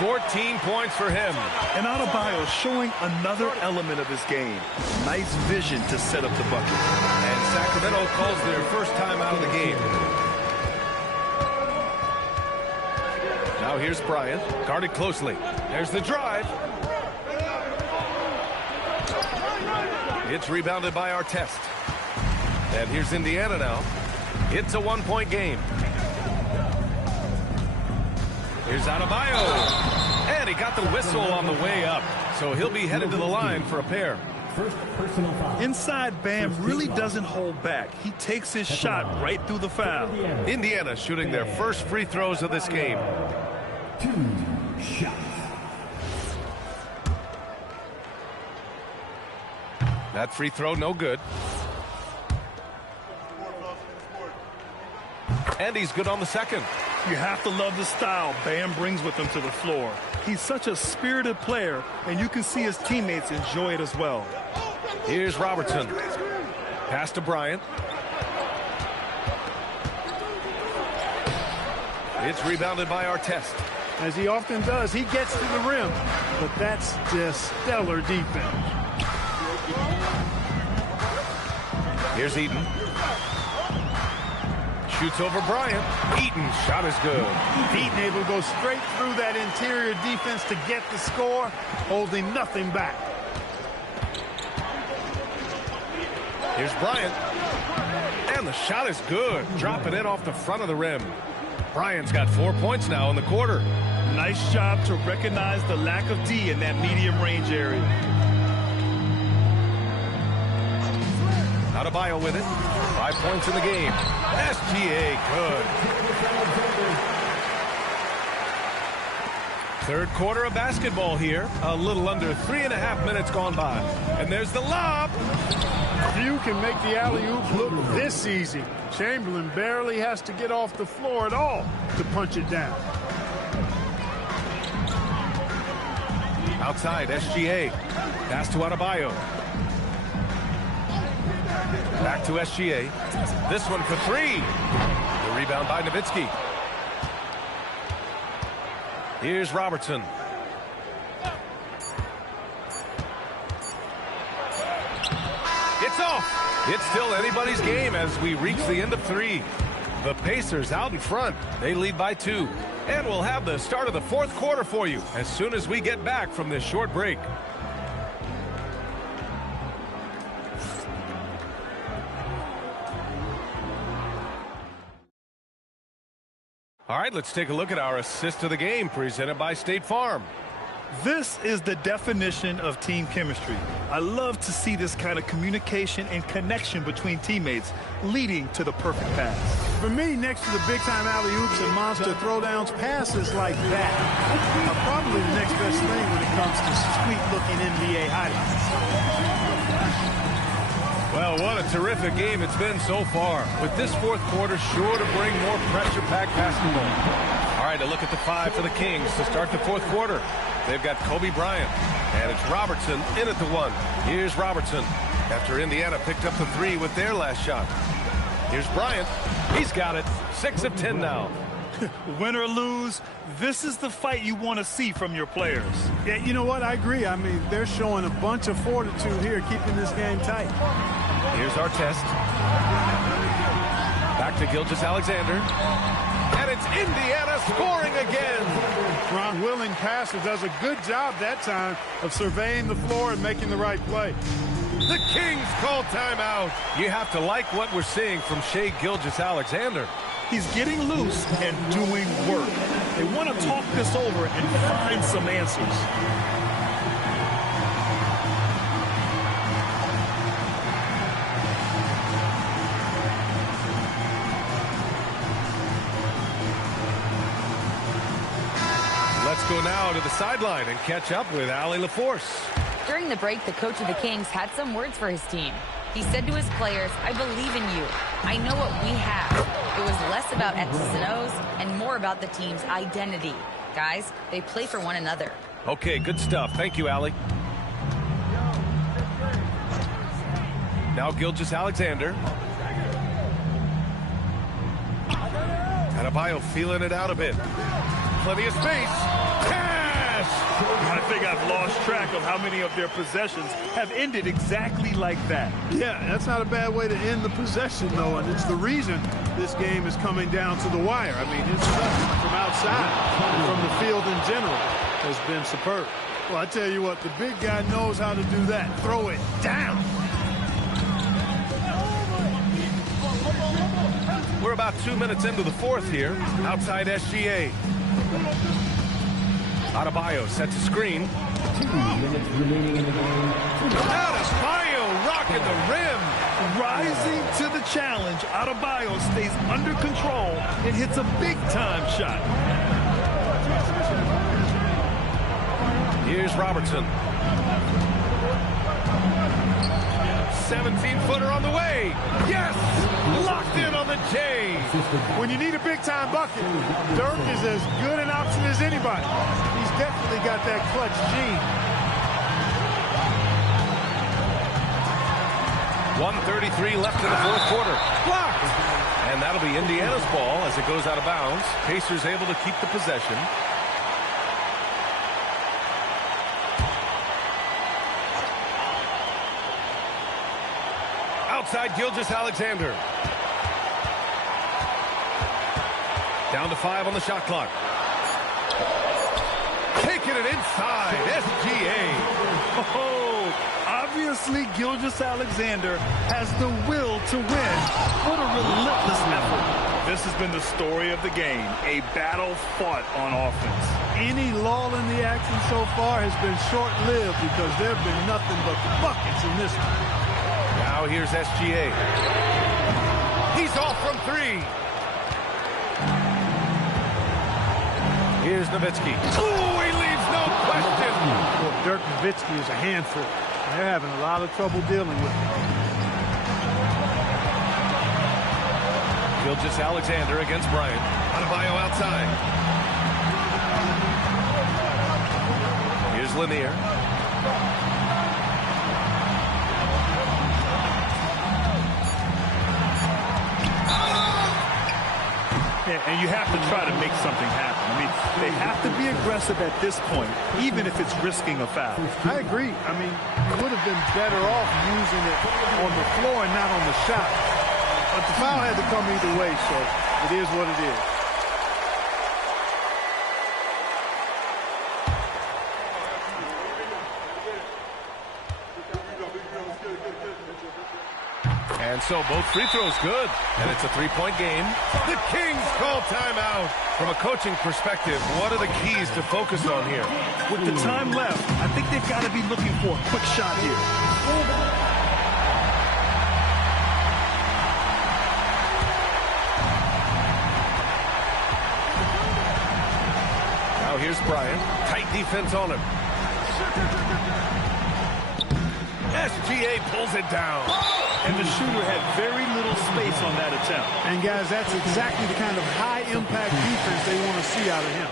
14 points for him. And Adebayo showing another element of his game. Nice vision to set up the bucket. And Sacramento calls their first time out of the game. Now here's Bryant, guarded closely. There's the drive. It's rebounded by Artest. And here's Indiana now. It's a 1-point game. Here's Adebayo. And he got the whistle on the way up. So he'll be headed to the line for a pair. Inside, Bam really doesn't hold back. He takes his shot right through the foul. Indiana shooting their first free throws of this game. 2 shots. That free throw, no good. And he's good on the second. You have to love the style Bam brings with him to the floor. He's such a spirited player, and you can see his teammates enjoy it as well. Here's Robertson. Pass to Bryant. It's rebounded by Artest. As he often does, he gets to the rim, but that's just stellar defense. Here's Eaton. Shoots over Bryant. Eaton's shot is good. Eaton able to go straight through that interior defense to get the score, holding nothing back. Here's Bryant. And the shot is good. Dropping it off the front of the rim. Bryant's got 4 points now in the quarter. Nice job to recognize the lack of D in that medium range area. Adebayo with it. 5 points in the game. SGA good. Third quarter of basketball here. A little under 3.5 minutes gone by. And there's the lob. Few can make the alley-oop look this easy. Chamberlain barely has to get off the floor at all to punch it down. Outside, SGA. Pass to Adebayo. Back to SGA. This one for 3. The rebound by Nowitzki. Here's Robertson. It's off. It's still anybody's game as we reach the end of 3. The Pacers out in front. They lead by 2. And we'll have the start of the fourth quarter for you as soon as we get back from this short break. All right, let's take a look at our assist of the game presented by State Farm. This is the definition of team chemistry. I love to see this kind of communication and connection between teammates leading to the perfect pass. For me, next to the big-time alley-oops and monster throwdowns, passes like that are probably the next best thing when it comes to sweet-looking NBA highlights. Well, what a terrific game it's been so far, with this fourth quarter sure to bring more pressure-packed basketball. All right, a look at the 5 for the Kings to start the fourth quarter. They've got Kobe Bryant, and it's Robertson in at the 1. Here's Robertson after Indiana picked up the 3 with their last shot. Here's Bryant. He's got it. 6 of 10 now. Win or lose, this is the fight you want to see from your players. Yeah, you know what? I agree. I mean, they're showing a bunch of fortitude here, keeping this game tight. Here's our test. Back to Gilgeous-Alexander. And it's Indiana scoring again. Ron Willing passer does a good job that time of surveying the floor and making the right play. The Kings call timeout. You have to like what we're seeing from Shai Gilgeous-Alexander. He's getting loose and doing work. They want to talk this over and find some answers. Let's go now to the sideline and catch up with Allie LaForce. During the break, the coach of the Kings had some words for his team. He said to his players, "I believe in you. I know what we have." It was less about X's and O's and more about the team's identity. Guys, they play for one another. Okay, good stuff. Thank you, Allie. Now Gilgeous-Alexander. Adebayo feeling it out a bit. Plenty of space. Cash! I think I've lost track of how many of their possessions have ended exactly like that. Yeah, that's not a bad way to end the possession, though, and it's the reason this game is coming down to the wire. I mean, his stuff from outside and from the field in general has been superb. Well, I tell you what, the big guy knows how to do that. Throw it down. We're about 2 minutes into the fourth here. Outside SGA. Adebayo sets a screen. 2 minutes remaining in the game. Adebayo rocking the rim. Rising to the challenge, Adebayo stays under control and hits a big-time shot. Here's Robertson. 17-footer on the way. Yes! Locked in on the J. When you need a big-time bucket, Dirk is as good an option as anybody. He's definitely got that clutch gene. 1:33 left in the fourth quarter. Blocked! And that'll be Indiana's ball as it goes out of bounds. Pacers able to keep the possession. Outside Gilgeous-Alexander. Down to 5 on the shot clock. Taking it inside. SGA. Oh, obviously Gilgeous-Alexander has the will to win. What a relentless effort. This has been the story of the game. A battle fought on offense. Any lull in the action so far has been short-lived because there have been nothing but buckets in this one. Now here's SGA. He's off from 3. Here's Nowitzki. Oh, he leaves no question. Well, Dirk Nowitzki is a handful. They're having a lot of trouble dealing with him. Gilgeous-Alexander against Bryant. Adebayo outside. Here's Lanier. And you have to try to make something happen. I mean, they have to be aggressive at this point, even if it's risking a foul. I agree. I mean, you would have been better off using it on the floor and not on the shot. But the foul had to come either way, so it is what it is. And And so both free throws good. And it's a three-point game. The Kings call timeout. From a coaching perspective, what are the keys to focus on here? With the time left, I think they've got to be looking for a quick shot here. Now here's Bryant. Tight defense on him. SGA pulls it down. And the shooter had very little space on that attempt. And, guys, that's exactly the kind of high-impact defense they want to see out of him.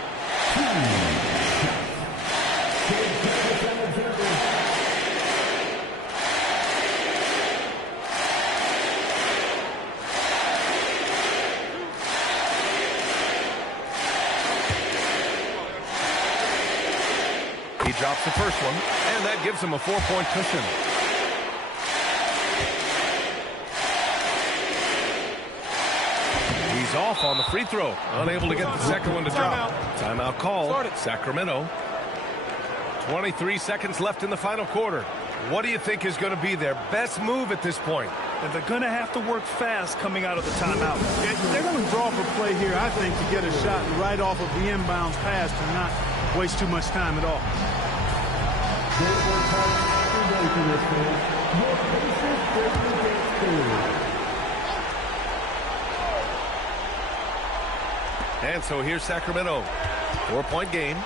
He drops the first one, and that gives him a 4-point cushion. He's off on the free throw. Unable to get the second one to drop. Timeout called. Sacramento. 23 seconds left in the final quarter. What do you think is going to be their best move at this point? And they're going to have to work fast coming out of the timeout. They're going to draw for play here, I think, to get a shot right off of the inbounds pass and not waste too much time at all. And so here's Sacramento. 4-point game.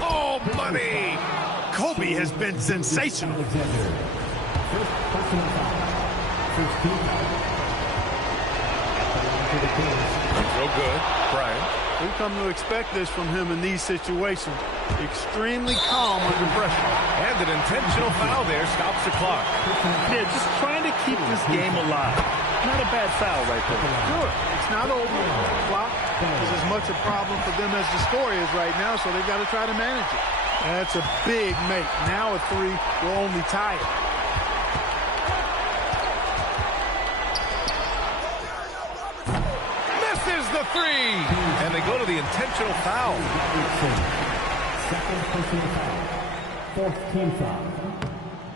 Oh, money! Kobe has been sensational. Real good. Bryant. We've come to expect this from him in these situations. Extremely calm under pressure. And an intentional foul there stops the clock. Yeah, just trying to keep this game alive. Not a bad foul right there. Sure, it's not over. The clock is as much a problem for them as the score is right now, so they've got to try to manage it. That's a big make. Now a three will only tie it. Misses the three! And they go to the intentional foul. Second personal foul. Fourth team foul.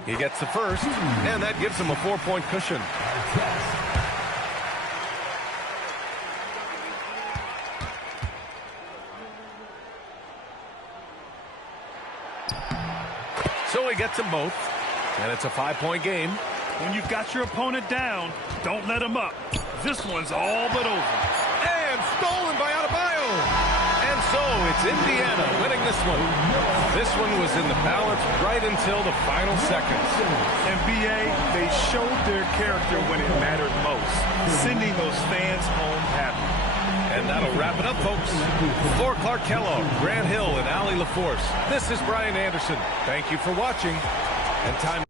He gets the first, and that gives him a 4-point cushion. So he gets them both, and it's a 5-point game. When you've got your opponent down, don't let him up. This one's all but over. And stolen by Adebayo. And so it's Indiana winning this one. This one was in the balance right until the final seconds. And BA, they showed their character when it mattered most, sending those fans home happy. And that'll wrap it up, folks. For Clark Kellogg, Grant Hill, and Allie LaForce, this is Brian Anderson. Thank you for watching. And time.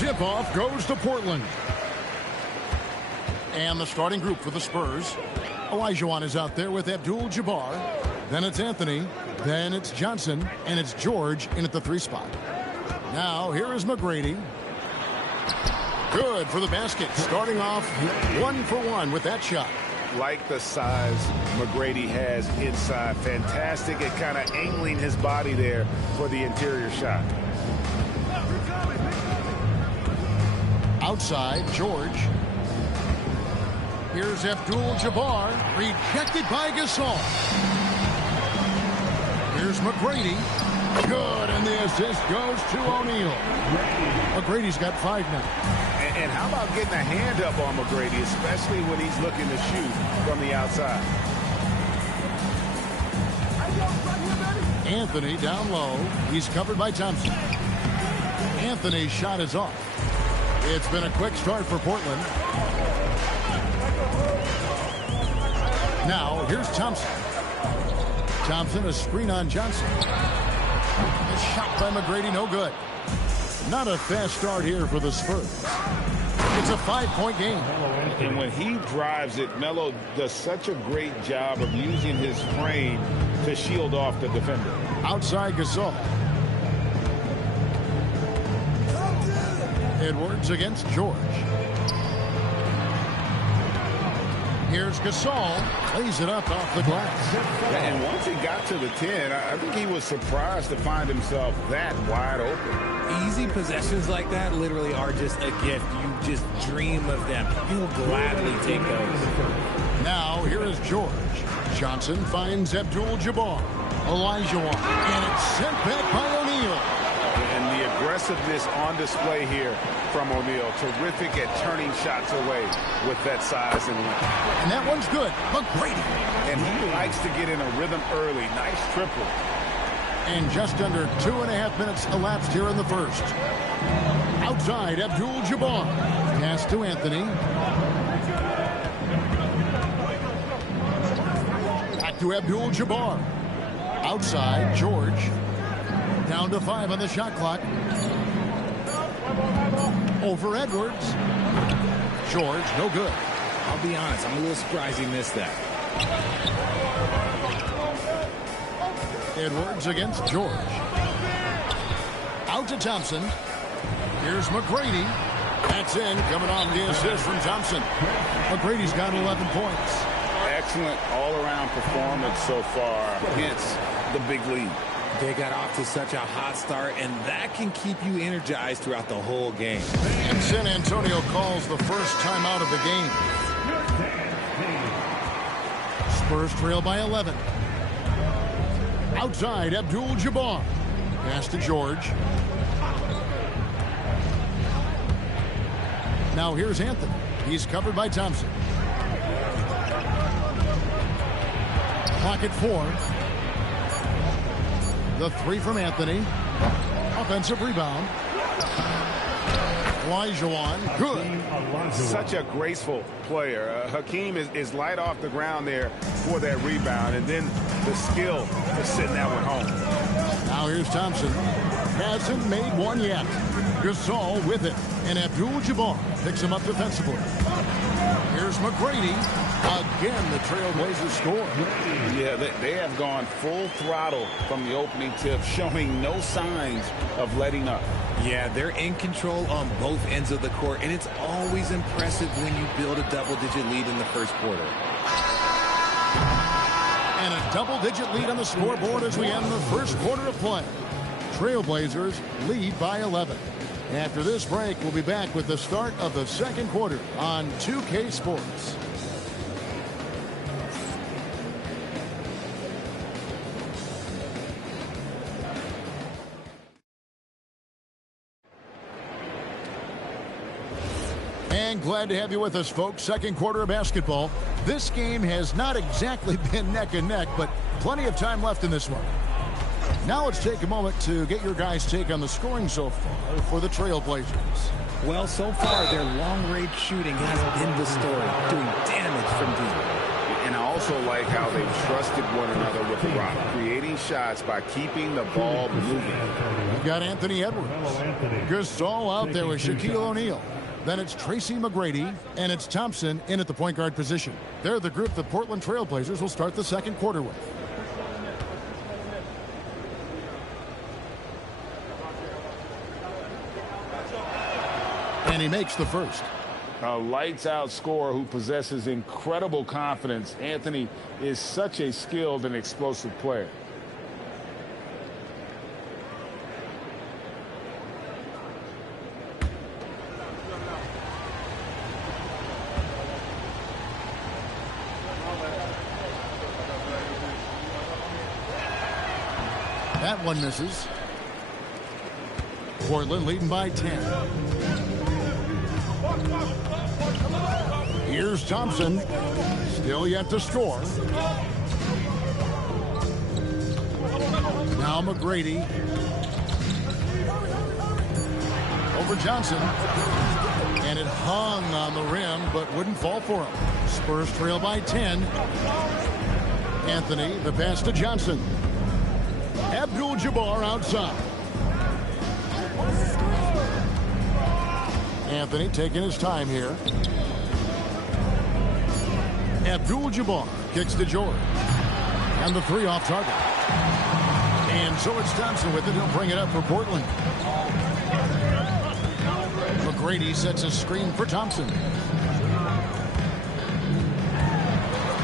Tip-off goes to Portland. And the starting group for the Spurs. Olajuwon is out there with Abdul-Jabbar. Then it's Anthony. Then it's Johnson. And it's George in at the 3 spot. Now here is McGrady. Good for the basket. Starting off 1 for 1 with that shot. Like the size McGrady has inside. Fantastic at kind of angling his body there for the interior shot. Outside, George. Here's Abdul-Jabbar. Rejected by Gasol. Here's McGrady. Good, and the assist goes to O'Neal. McGrady's got 5 now. And how about getting a hand up on McGrady, especially when he's looking to shoot from the outside. Anthony down low. He's covered by Thompson. Anthony's shot is off. It's been a quick start for Portland. Now, here's Thompson. Thompson, a screen on Johnson. A shot by McGrady, no good. Not a fast start here for the Spurs. It's a 5-point game. And when he drives it, Melo does such a great job of using his frame to shield off the defender. Outside Gasol. Edwards against George. Here's Gasol. Plays it up off the glass. And once he got to the 10, I think he was surprised to find himself that wide open. Easy possessions like that literally are just a gift. You just dream of them. He'll gladly take those. Now, here is George. Johnson finds Abdul-Jabbar. Olajuwon. And it's sent back by O'Neal. And the aggressiveness on display here from O'Neal. Terrific at turning shots away with that size and length. And that one's good. McGrady. And he likes to get in a rhythm early. Nice triple. And just under 2.5 minutes elapsed here in the first. Outside, Abdul-Jabbar. Pass to Anthony. Back to Abdul-Jabbar. Outside, George. Down to 5 on the shot clock. Over Edwards. George, no good. I'll be honest, I'm a little surprised he missed that. Edwards against George. Out to Thompson. Here's McGrady. That's in, coming off the assist from Thompson. McGrady's got 11 points. Excellent all-around performance so far, hence the big lead. They got off to such a hot start, and that can keep you energized throughout the whole game. And San Antonio calls the first timeout of the game. Spurs trail by 11. Outside, Abdul-Jabbar. Pass to George. Now here's Anthony. He's covered by Thompson. Clock at 4. The 3 from Anthony. Offensive rebound. Olajuwon, good. Such a graceful player. Hakeem is light off the ground there for that rebound, and then the skill to send that one home. Now here's Thompson. Hasn't made one yet. Gasol with it, and Abdul-Jabbar picks him up defensively. Here's McGrady. Again, the Trailblazers score. Yeah, they have gone full throttle from the opening tip, showing no signs of letting up. Yeah, they're in control on both ends of the court, and it's always impressive when you build a double-digit lead in the first quarter. And a double-digit lead on the scoreboard as we end the first quarter of play. Trailblazers lead by 11. After this break, we'll be back with the start of the second quarter on 2K Sports. And glad to have you with us, folks. Second quarter of basketball. This game has not exactly been neck and neck, but plenty of time left in this one. Now let's take a moment to get your guys' take on the scoring so far for the Trailblazers. Well, so far, their long-range shooting has been the story, doing damage from deep. And I also like how they trusted one another with the rock, creating shots by keeping the ball moving. We've got Anthony Edwards. Gasol out there with Shaquille O'Neal. Then it's Tracy McGrady, and it's Thompson in at the point guard position. They're the group the Portland Trail Blazers will start the second quarter with. And he makes the first. A lights-out scorer who possesses incredible confidence. Anthony is such a skilled and explosive player. That one misses. Portland leading by 10. Here's Thompson. Still yet to score. Now McGrady. Over Johnson. And it hung on the rim, but wouldn't fall for him. Spurs trail by 10. Anthony, the pass to Johnson. Abdul-Jabbar outside. Anthony taking his time here. Abdul-Jabbar kicks to George. And the three off target. And so it's Thompson with it. He'll bring it up for Portland. McGrady sets a screen for Thompson.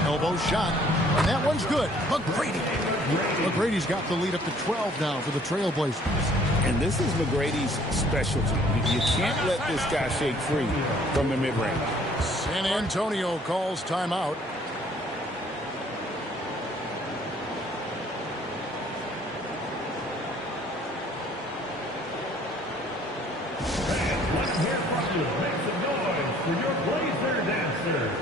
Elbow shot. And that one's good. McGrady's got the lead up to 12 now for the Trailblazers. And this is McGrady's specialty. You can't let this guy shake free from the mid-range. San Antonio calls timeout. Let's hear from you. Make some noise for your Blazer dancers.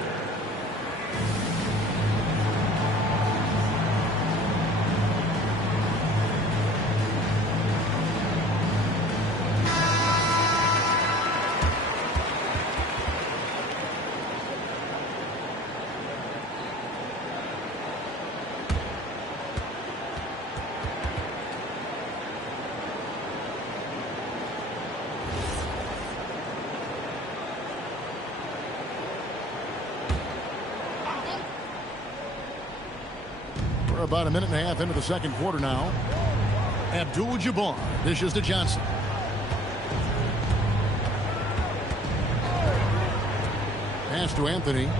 We're about a minute and a half into the second quarter now. Abdul-Jabbar dishes to Johnson. Pass to Anthony.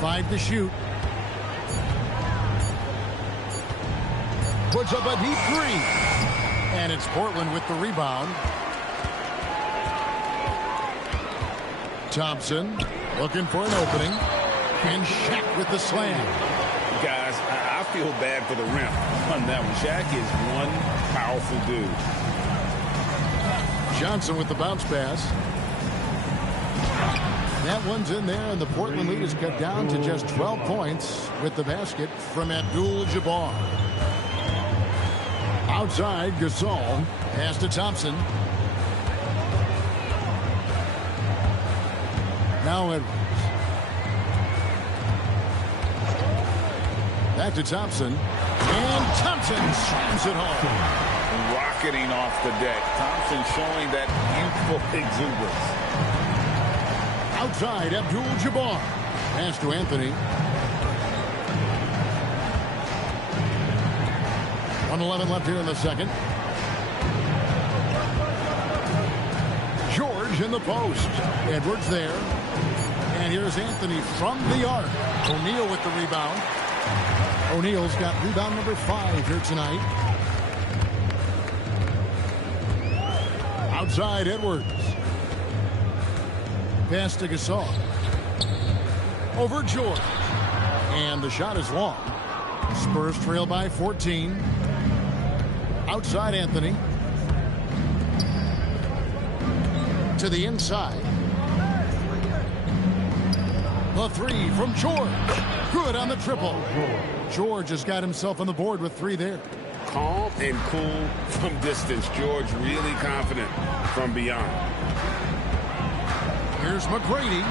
5 to shoot. Puts up a deep three. And it's Portland with the rebound. Thompson looking for an opening. And Shaq with the slam. Guys, I feel bad for the rim on that one. Shaq is one powerful dude. Johnson with the bounce pass. That one's in there, and the Portland lead is cut down to just 12 points with the basket from Abdul-Jabbar. Outside, Gasol. Pass to Thompson. Now Edwards. Back to Thompson. And Thompson slams it home. Rocketing off the deck. Thompson showing that youthful exuberance. Outside, Abdul-Jabbar. Pass to Anthony. 1:11 left here in the second. George in the post. Edwards there. And here's Anthony from the arc. O'Neal with the rebound. O'Neal's got rebound number 5 here tonight. Outside, Edwards. Pass to Gasol. Over George. And the shot is long. Spurs trail by 14. Outside, Anthony. To the inside. The three from George. Good on the triple. George has got himself on the board with 3 there. Calm and cool from distance. George really confident from beyond. Here's McGrady.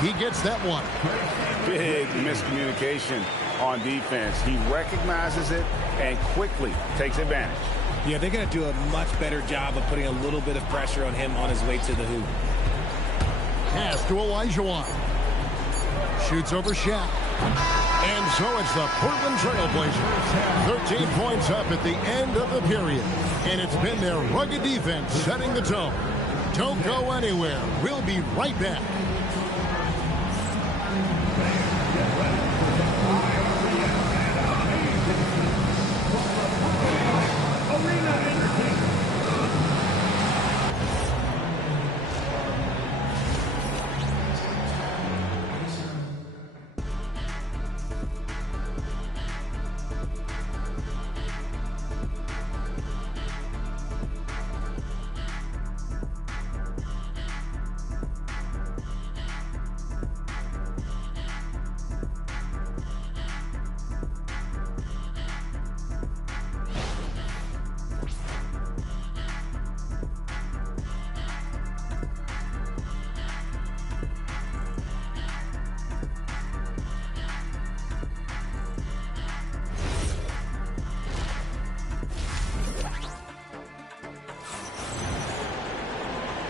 He gets that one. big miscommunication on defense. He recognizes it and quickly takes advantage. Yeah, they're going to do a much better job of putting a little bit of pressure on him on his way to the hoop. Pass to Olajuwon. Shoots over Shaq. And so it's the Portland Trailblazers. 13 points up at the end of the period. And it's been their rugged defense setting the tone. Don't go anywhere. We'll be right back.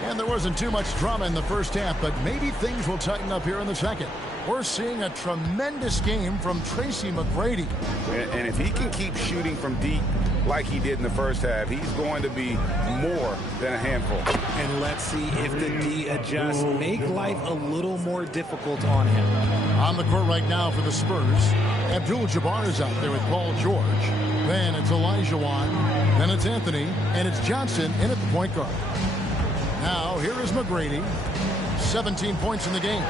And there wasn't too much drama in the first half, but maybe things will tighten up here in the second. We're seeing a tremendous game from Tracy McGrady. And if he can keep shooting from deep like he did in the first half, he's going to be more than a handful. And let's see if the D adjusts, make life a little more difficult on him. On the court right now for the Spurs, Abdul-Jabbar is out there with Paul George. Then it's Olajuwon. Then it's Anthony. And it's Johnson in at the point guard. Now, here is McGrady. 17 points in the game.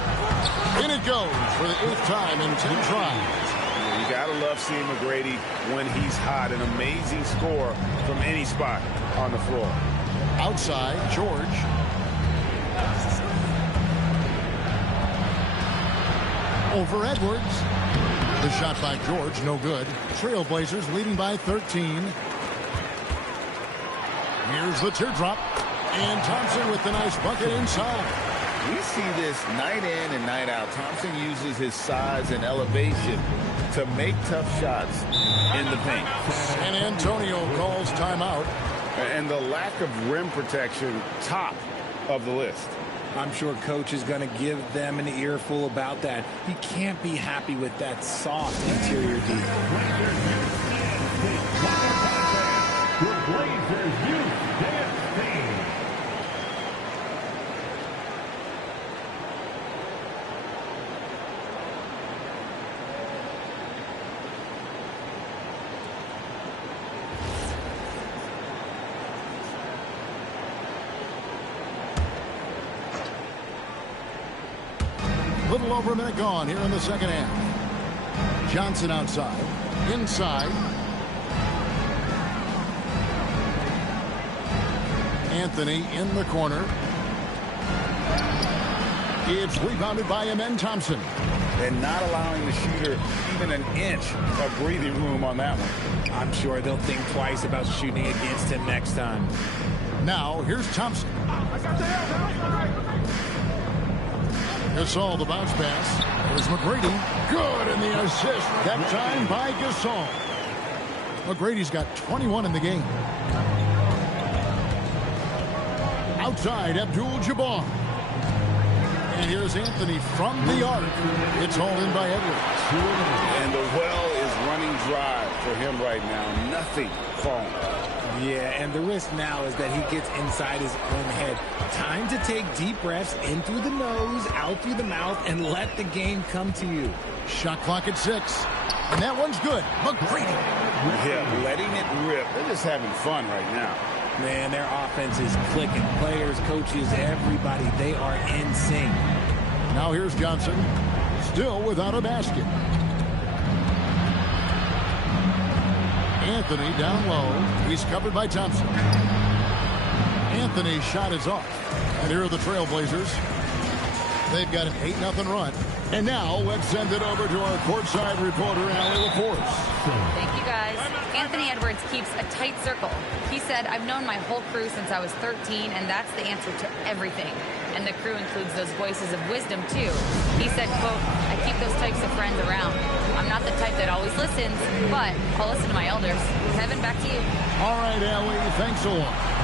In it goes for the 8th time in 10 tries. You gotta love seeing McGrady when he's hot. An amazing score from any spot on the floor. Outside, George. Over Edwards. The shot by George, no good. Trailblazers leading by 13. Here's the teardrop. And Thompson with the nice bucket inside. We see this night in and night out. Thompson uses his size and elevation to make tough shots in the paint. San Antonio calls timeout. And the lack of rim protection, top of the list. I'm sure coach is going to give them an earful about that. He can't be happy with that soft interior D. The Blazers use their speed. Little over a minute gone here in the second half. Johnson outside. Inside. Anthony in the corner. It's rebounded by Amen Thompson. And not allowing the shooter even an inch of breathing room on that one. I'm sure they'll think twice about shooting against him next time. Now, here's Thompson. Gasol, the bounce pass. There's McGrady. Good, and the assist that time by Gasol. McGrady's got 21 in the game. Outside, Abdul-Jabbar. And here's Anthony from the arc. It's hauled in by Edwards. And the well is running dry for him right now. Nothing falling. Yeah, and the risk now is that he gets inside his own head. Time to take deep breaths in through the nose, out through the mouth, and let the game come to you. Shot clock at 6. And that one's good. McGrady. Yeah, letting it rip. They're just having fun right now. Man, their offense is clicking. Players, coaches, everybody, they are in sync. Now here's Johnson. Still without a basket. Anthony down low. He's covered by Thompson. Anthony's shot is off. And here are the Trailblazers. They've got an 8-0 run. And now let's send it over to our courtside reporter, Allie LaForce. Thank you, guys. Anthony Edwards keeps a tight circle. He said, I've known my whole crew since I was 13, and that's the answer to everything. And the crew includes those voices of wisdom, too. He said, quote, I keep those types of friends around. I'm not the type that always listens, but I'll listen to my elders. Kevin, back to you. All right, Allie, thanks a lot.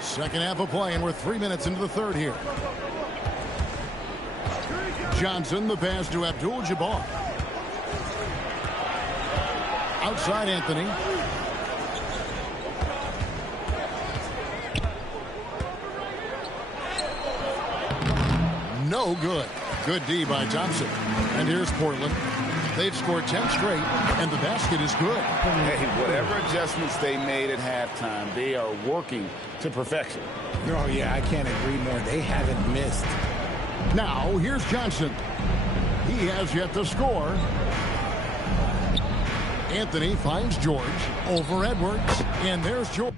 Second half of play, and we're 3 minutes into the third here. Johnson, the pass to Abdul-Jabbar. Outside Anthony. No good. Good D by Thompson. And here's Portland. They've scored 10 straight, and the basket is good. Hey, whatever adjustments they made at halftime, they are working to perfection. Oh, yeah, I can't agree more. They haven't missed. Now, here's Johnson. He has yet to score. Anthony finds George over Edwards, and there's George.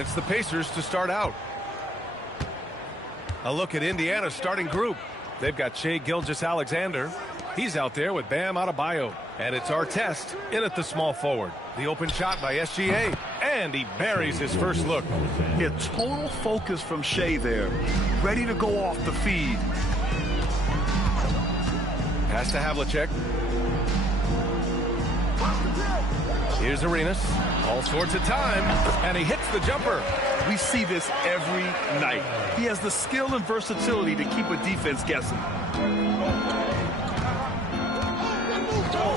And it's the Pacers to start out. A look at Indiana's starting group. They've got Shai Gilgeous-Alexander. He's out there with Bam Adebayo. And it's Artest in at the small forward. The open shot by SGA. And he buries his first look. Yeah, total focus from Shai there. Ready to go off the feed. Pass to Havlicek. Here's Arenas. All sorts of time. And he hits the jumper. We see this every night. He has the skill and versatility to keep a defense guessing.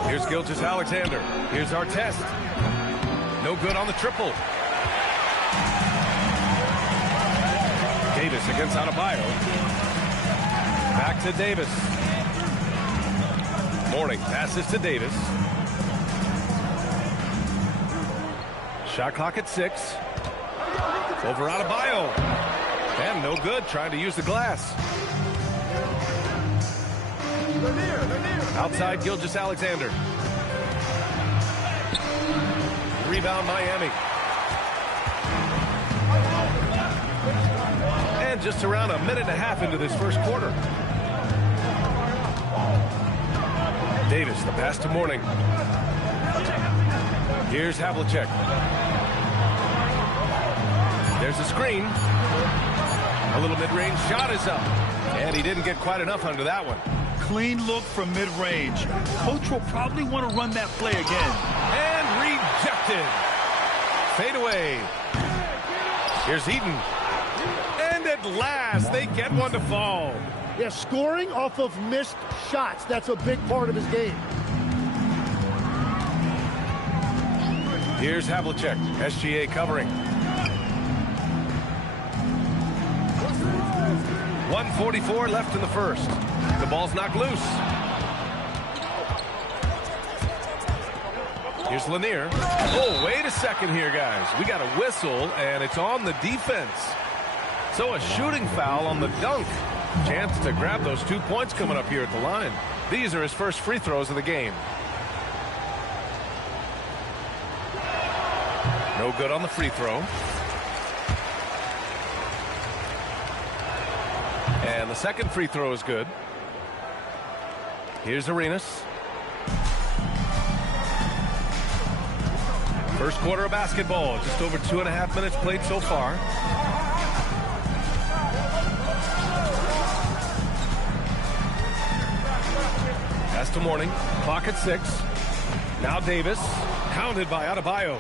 Here's Gilgeous-Alexander. Here's Artest. No good on the triple. Davis against Adebayo. Back to Davis. Mourning passes to Davis. Shot clock at 6. Over Adebayo. And no good, trying to use the glass. Outside Gilgeous-Alexander. Rebound Miami. And just around a minute and a half into this first quarter. Davis, the pass to Mourning. Here's Havlicek. There's a screen. A little mid-range shot is up. And he didn't get quite enough under that one. Clean look from mid-range. Coach will probably want to run that play again. And rejected. Fade away. Here's Eaton. And at last, they get one to fall. Yeah, scoring off of missed shots. That's a big part of his game. Here's Havlicek. SGA covering. 1:44 left in the first. The ball's knocked loose. Here's Lanier. Oh, wait a second here, guys. We got a whistle, and it's on the defense. So a shooting foul on the dunk. Chance to grab those 2 points coming up here at the line. These are his first free throws of the game. No good on the free throw. And the second free throw is good. Here's Arenas. First quarter of basketball. Just over 2.5 minutes played so far. Pass to Mourning. Clock at 6. Now Davis. Pounded by Adebayo.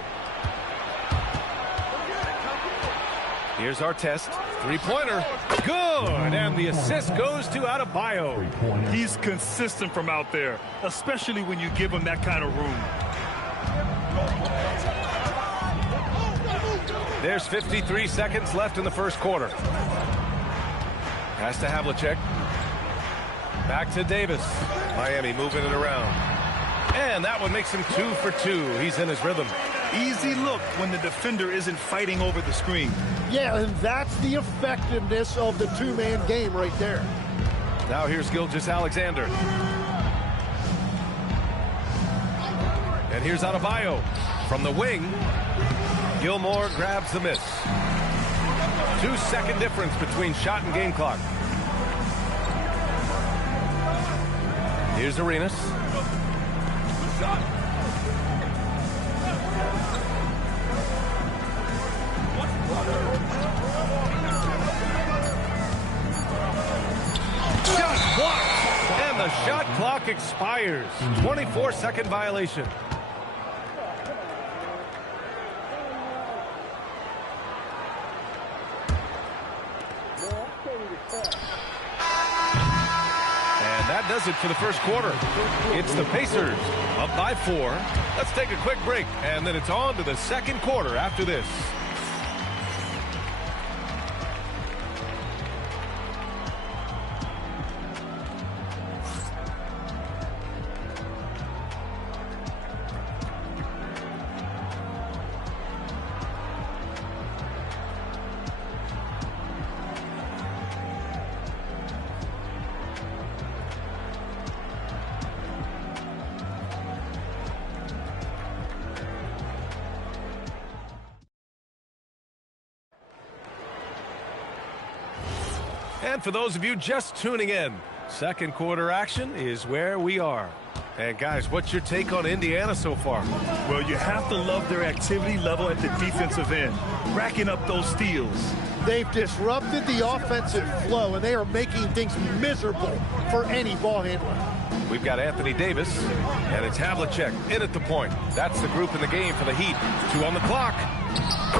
Here's Artest. Three-pointer. Good. And the assist goes to Adebayo. He's consistent from out there, especially when you give him that kind of room. There's 53 seconds left in the first quarter. Pass to Havlicek. Back to Davis. Miami moving it around. And that one makes him 2 for 2. He's in his rhythm. Easy look when the defender isn't fighting over the screen. Yeah, and that's the effectiveness of the two-man game right there. Now here's Gilgeous-Alexander. And here's Adebayo. From the wing, Gilmore grabs the miss. 2-second difference between shot and game clock. Here's Arenas. Shot blocked. And the shot clock expires. 24-second violation. And that does it for the first quarter. It's the Pacers up by 4. Let's take a quick break, and then it's on to the second quarter after this. And for those of you just tuning in, second quarter action is where we are. And guys, what's your take on Indiana so far? Well, you have to love their activity level at the defensive end, racking up those steals. They've disrupted the offensive flow, and they are making things miserable for any ball handler. We've got Anthony Davis, and it's Havlicek in at the point. That's the group in the game for the Heat. 2 on the clock.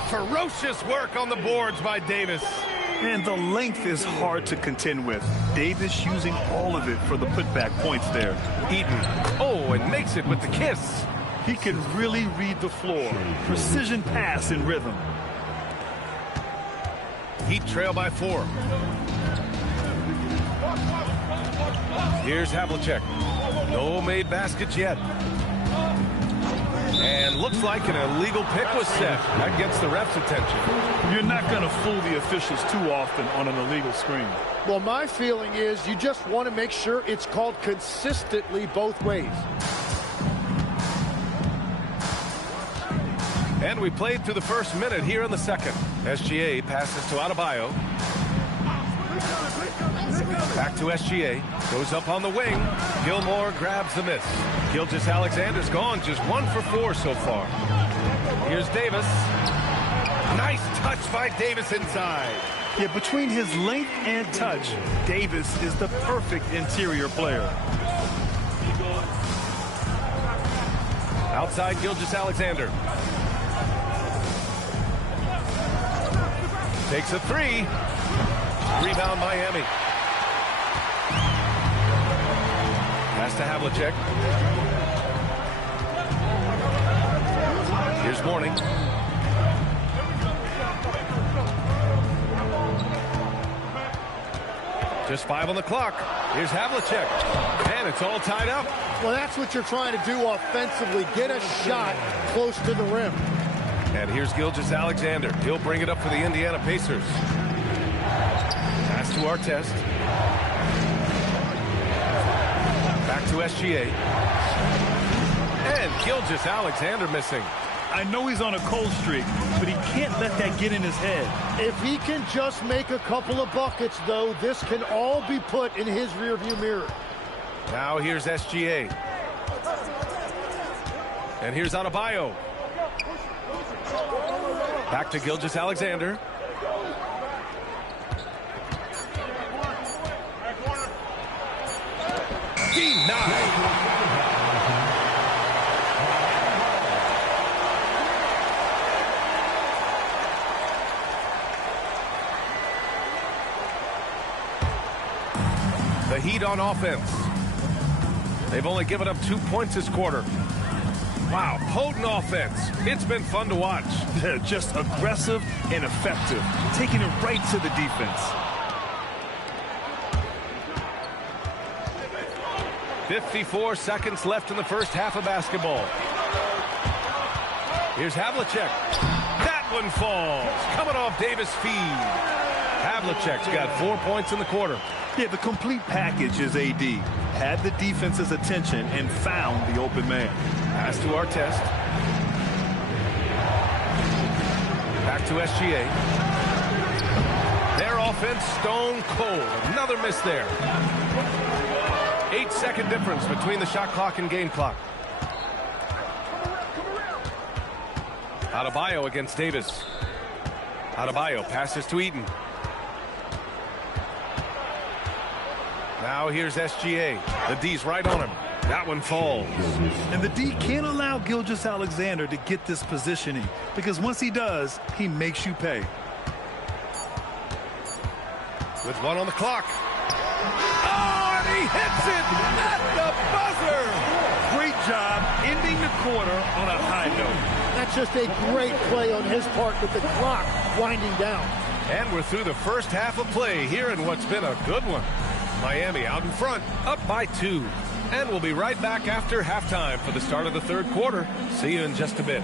Ferocious work on the boards by Davis. And the length is hard to contend with. Davis using all of it for the putback points there. Eaton. Oh, and makes it with the kiss. He can really read the floor. Precision pass in rhythm. Heat trail by 4. Here's Havlicek. No made baskets yet. And looks like an illegal pick was set. That gets the ref's attention. You're not going to fool the officials too often on an illegal screen. Well, my feeling is you just want to make sure it's called consistently both ways. And we played through the first minute here in the second. SGA passes to Adebayo. Back to SGA. Goes up on the wing. Gilmore grabs the miss. Gilgeous-Alexander's gone. Just 1 for 4 so far. Here's Davis. Nice touch by Davis inside. Yeah, between his length and touch, Davis is the perfect interior player. Outside Gilgeous-Alexander. Takes a 3. Rebound Miami. Pass to Havlicek. Here's Mourning. Just 5 on the clock. Here's Havlicek. And it's all tied up. Well, that's what you're trying to do offensively. Get a shot close to the rim. And here's Gilgeous-Alexander. He'll bring it up for the Indiana Pacers. Pass to Artest. Back to SGA. And Gilgeous-Alexander missing. I know he's on a cold streak, but he can't let that get in his head. If he can just make a couple of buckets, though, this can all be put in his rearview mirror. Now here's SGA. And here's Adebayo. Back to Gilgeous-Alexander. Denied. The Heat on offense. They've only given up 2 points this quarter. Wow, potent offense. It's been fun to watch. They're just aggressive and effective, taking it right to the defense. 54 seconds left in the first half of basketball. Here's Havlicek. That one falls. Coming off Davis' feed. Havlicek's got 4 points in the quarter. Yeah, the complete package is AD. Had the defense's attention and found the open man. Pass to Artest. Back to SGA. Their offense stone cold. Another miss there. 8-second difference between the shot clock and game clock. Adebayo against Davis. Adebayo passes to Eaton. Now here's SGA. The D's right on him. That one falls. And the D can't allow Gilgeous-Alexander to get this positioning, because once he does, he makes you pay. With 1 on the clock. Oh, and he hits it at the buzzer. Great job ending the quarter on a high note. That's just a great play on his part with the clock winding down. And we're through the first half of play here in what's been a good one. Miami out in front, up by 2. And we'll be right back after halftime for the start of the third quarter. See you in just a bit.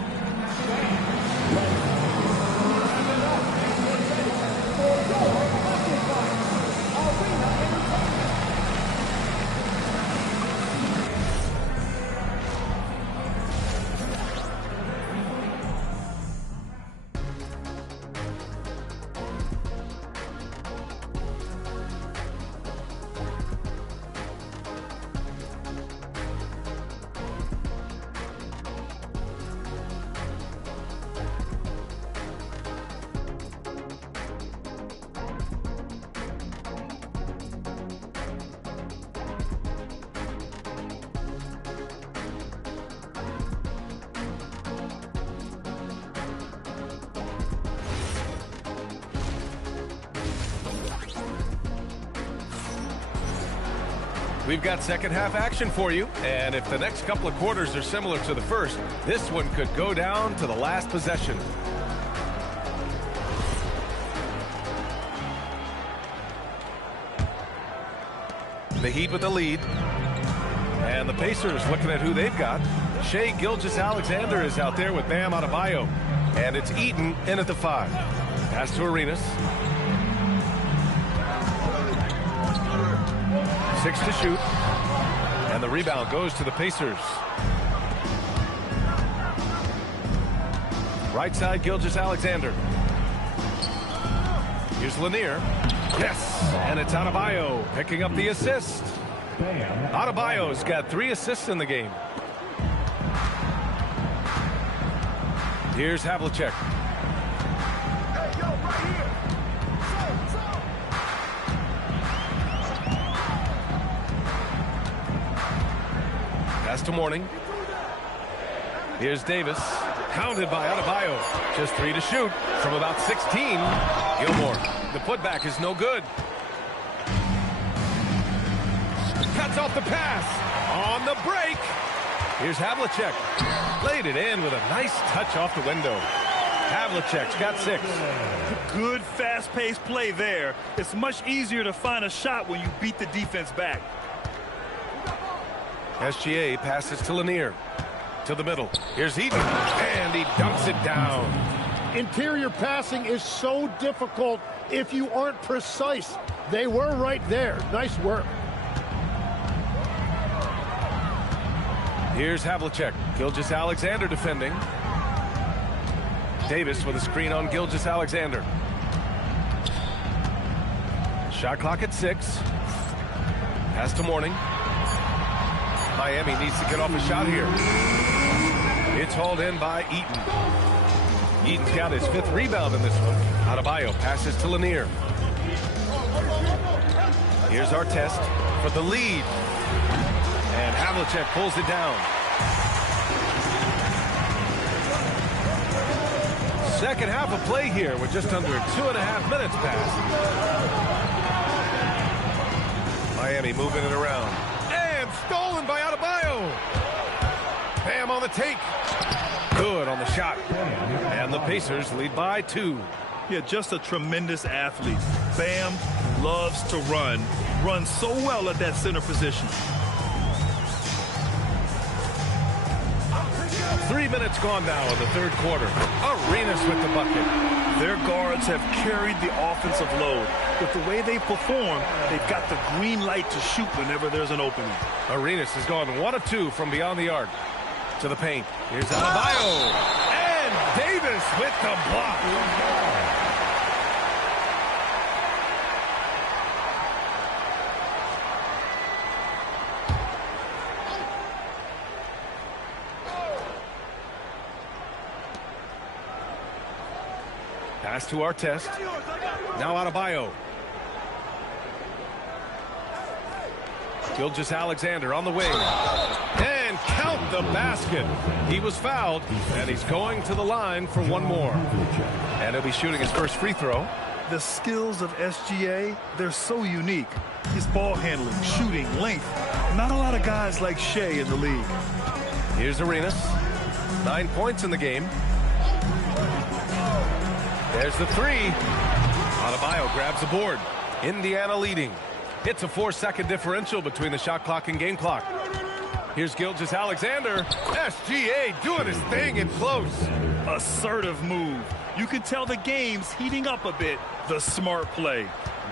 We've got second half action for you, and if the next couple of quarters are similar to the first, this one could go down to the last possession. The Heat with the lead, and the Pacers looking at who they've got. Shai Gilgeous-Alexander is out there with Bam Adebayo, and it's Eaton in at the 5. Pass to Arenas. 6 to shoot. And the rebound goes to the Pacers. Right side, Gilgeous-Alexander. Here's Lanier. Yes! And it's Adebayo picking up the assist. Adebayo's got 3 assists in the game. Here's Havlicek. Pass to Mourning. Here's Davis. Counted by Adebayo. Just 3 to shoot from about 16. Gilmore. The putback is no good. Cuts off the pass. On the break. Here's Havlicek. Laid it in with a nice touch off the window. Havlicek's got 6. Good fast-paced play there. It's much easier to find a shot when you beat the defense back. SGA passes to Lanier. To the middle. Here's Eaton. And he dunks it down. Interior passing is so difficult if you aren't precise. They were right there. Nice work. Here's Havlicek. Gilgeous-Alexander defending. Davis with a screen on Gilgeous-Alexander. Shot clock at 6. Pass to Mourning. Miami needs to get off a shot here. It's hauled in by Eaton. Eaton's got his 5th rebound in this one. Adebayo passes to Lanier. Here's Artest for the lead. And Havlicek pulls it down. Second half of play here with just under 2.5 minutes passed. Miami moving it around. And stolen by Adebayo. Bam on the take. Good on the shot. And the Pacers lead by 2. Yeah, just a tremendous athlete. Bam loves to run. Runs so well at that center position. 3 minutes gone now in the third quarter. Arenas with the bucket. Their guards have carried the offensive load. With the way they perform, they've got the green light to shoot whenever there's an opening. Arenas has gone 1 of 2 from beyond the arc. To the paint. Here's Adebayo. And Davis with the block. Pass to Artest. Now Adebayo. Gilgeous-Alexander on the wing. And count the basket. He was fouled, and he's going to the line for 1 more. And he'll be shooting his first free throw. The skills of SGA, they're so unique. His ball handling, shooting, length. Not a lot of guys like Shai in the league. Here's Arenas. 9 points in the game. There's the 3. Adebayo grabs the board. Indiana leading. It's a 4-second differential between the shot clock and game clock. Here's Gilgeous-Alexander. SGA doing his thing in close. Assertive move. You can tell the game's heating up a bit. The smart play.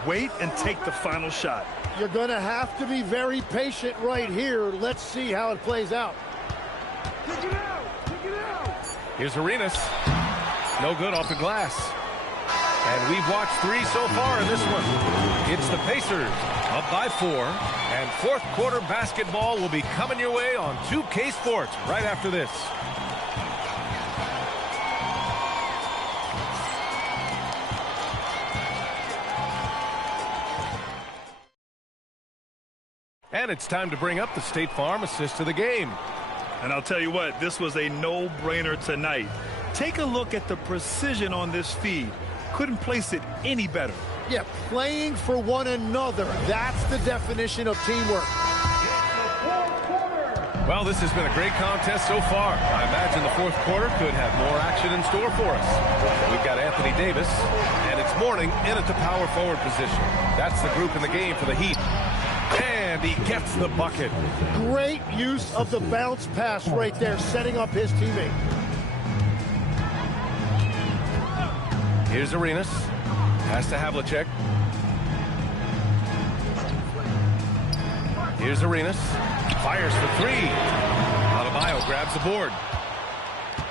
Wait and take the final shot. You're going to have to be very patient right here. Let's see how it plays out. Here's Arenas. No good off the glass. And we've watched 3 so far in this one. It's the Pacers up by 4. And fourth quarter basketball will be coming your way on 2K Sports right after this. And it's time to bring up the State Farm assist of the game. And I'll tell you what, this was a no-brainer tonight. Take a look at the precision on this feed. Couldn't place it any better. Yeah, playing for one another. That's the definition of teamwork. Well, this has been a great contest so far. I imagine the fourth quarter could have more action in store for us. We've got Anthony Davis, and it's Mourning in at the power forward position. That's the group in the game for the Heat. And he gets the bucket. Great use of the bounce pass right there, setting up his teammate. Here's Arenas. Pass to Havlicek. Here's Arenas. Fires for three. Adebayo grabs the board.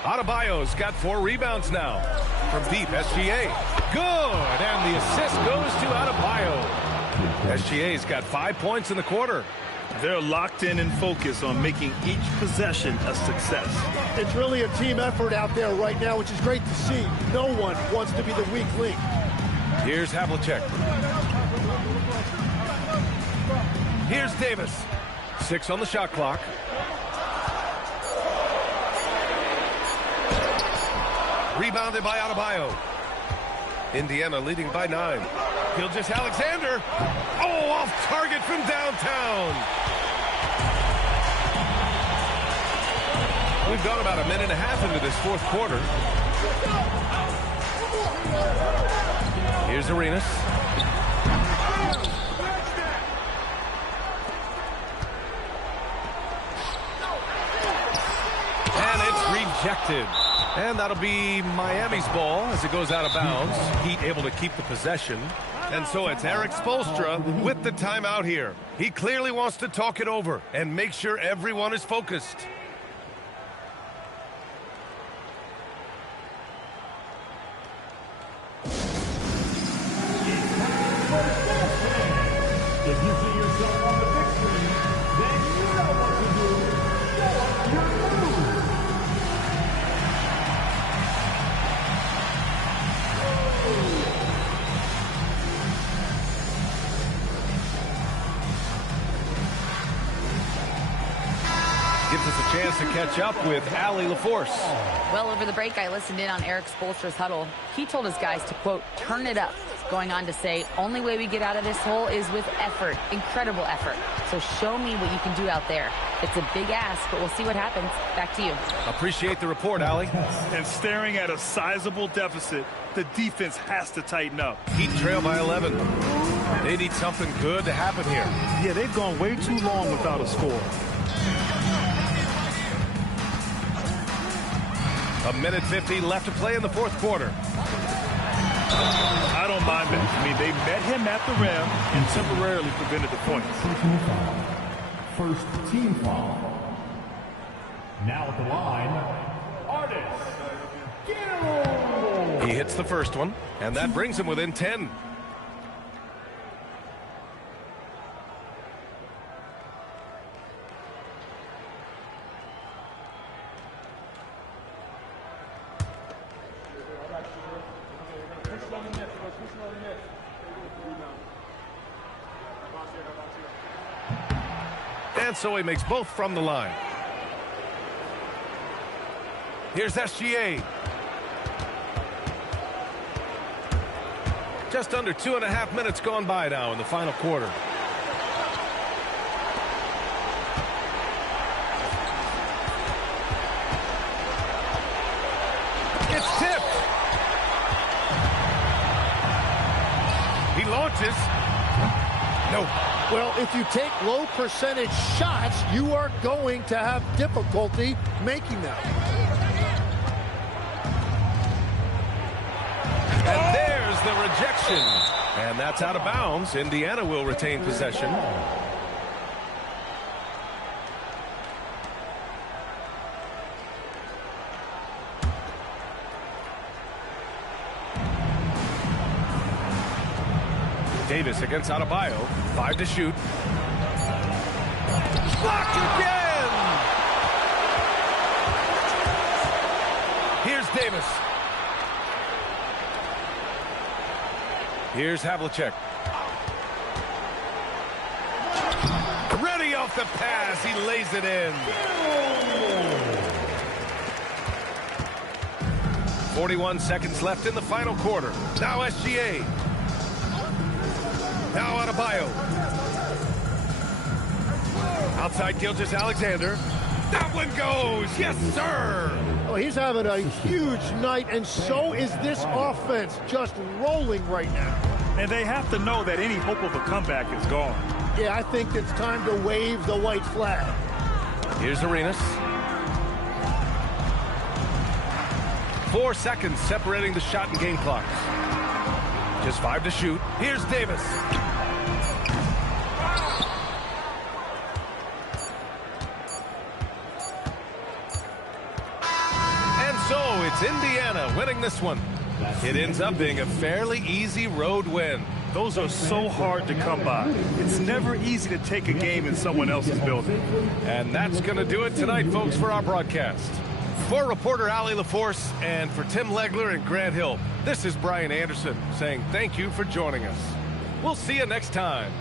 Adebayo's got 4 rebounds now. From deep, SGA. Good! And the assist goes to Adebayo. SGA's got 5 points in the quarter. They're locked in and focused on making each possession a success. It's really a team effort out there right now, which is great to see. No one wants to be the weak link. Here's Havlicek. Here's Davis. 6 on the shot clock. Rebounded by Adebayo. Indiana leading by 9. Gilgeous-Alexander. Oh, off target from downtown. We've gone about a minute and a half into this fourth quarter. Here's Arenas. And it's rejected. And that'll be Miami's ball as it goes out of bounds. Heat able to keep the possession. And so it's Erik Spoelstra with the timeout here. He clearly wants to talk it over and make sure everyone is focused. If you see yourself on the big screen, then you know what to do. Show us your move. Gives us a chance to catch up with Allie LaForce. Well, over the break, I listened in on Erik Spoelstra's huddle. He told his guys to, quote, turn it up. Going on to say, only way we get out of this hole is with effort, incredible effort. So show me what you can do out there. It's a big ask, but we'll see what happens. Back to you. Appreciate the report, Allie. And staring at a sizable deficit, the defense has to tighten up. Heat trail by 11. They need something good to happen here. Yeah, they've gone way too long without a score. A minute 50 left to play in the fourth quarter. I don't mind that. I mean, they met him at the rim and temporarily prevented the points. First team foul. Now at the line, Artis. He hits the first one, and that brings him within 10. And so he makes both from the line. Here's SGA. Just under 2.5 minutes gone by now in the final quarter. It's tipped. He launches. No. Well, if you take low percentage shots, you are going to have difficulty making them. And there's the rejection. And that's out of bounds. Indiana will retain possession. Davis against Adebayo. 5 to shoot. Blocked again! Here's Davis. Here's Havlicek. Ready off the pass. He lays it in. 41 seconds left in the final quarter. Now SGA. Now Adebayo. Outside Gilgeous-Alexander. That one goes. Yes, sir. Oh, he's having a huge night, and so is this offense, just rolling right now. And they have to know that any hope of a comeback is gone. Yeah, I think it's time to wave the white flag. Here's Arenas. 4 seconds separating the shot and game clocks. Just 5 to shoot. Here's Davis. And so it's Indiana winning this one. It ends up being a fairly easy road win. Those are so hard to come by. It's never easy to take a game in someone else's building. And that's going to do it tonight, folks, for our broadcast. For reporter Allie LaForce and for Tim Legler and Grant Hill, this is Brian Anderson saying thank you for joining us. We'll see you next time.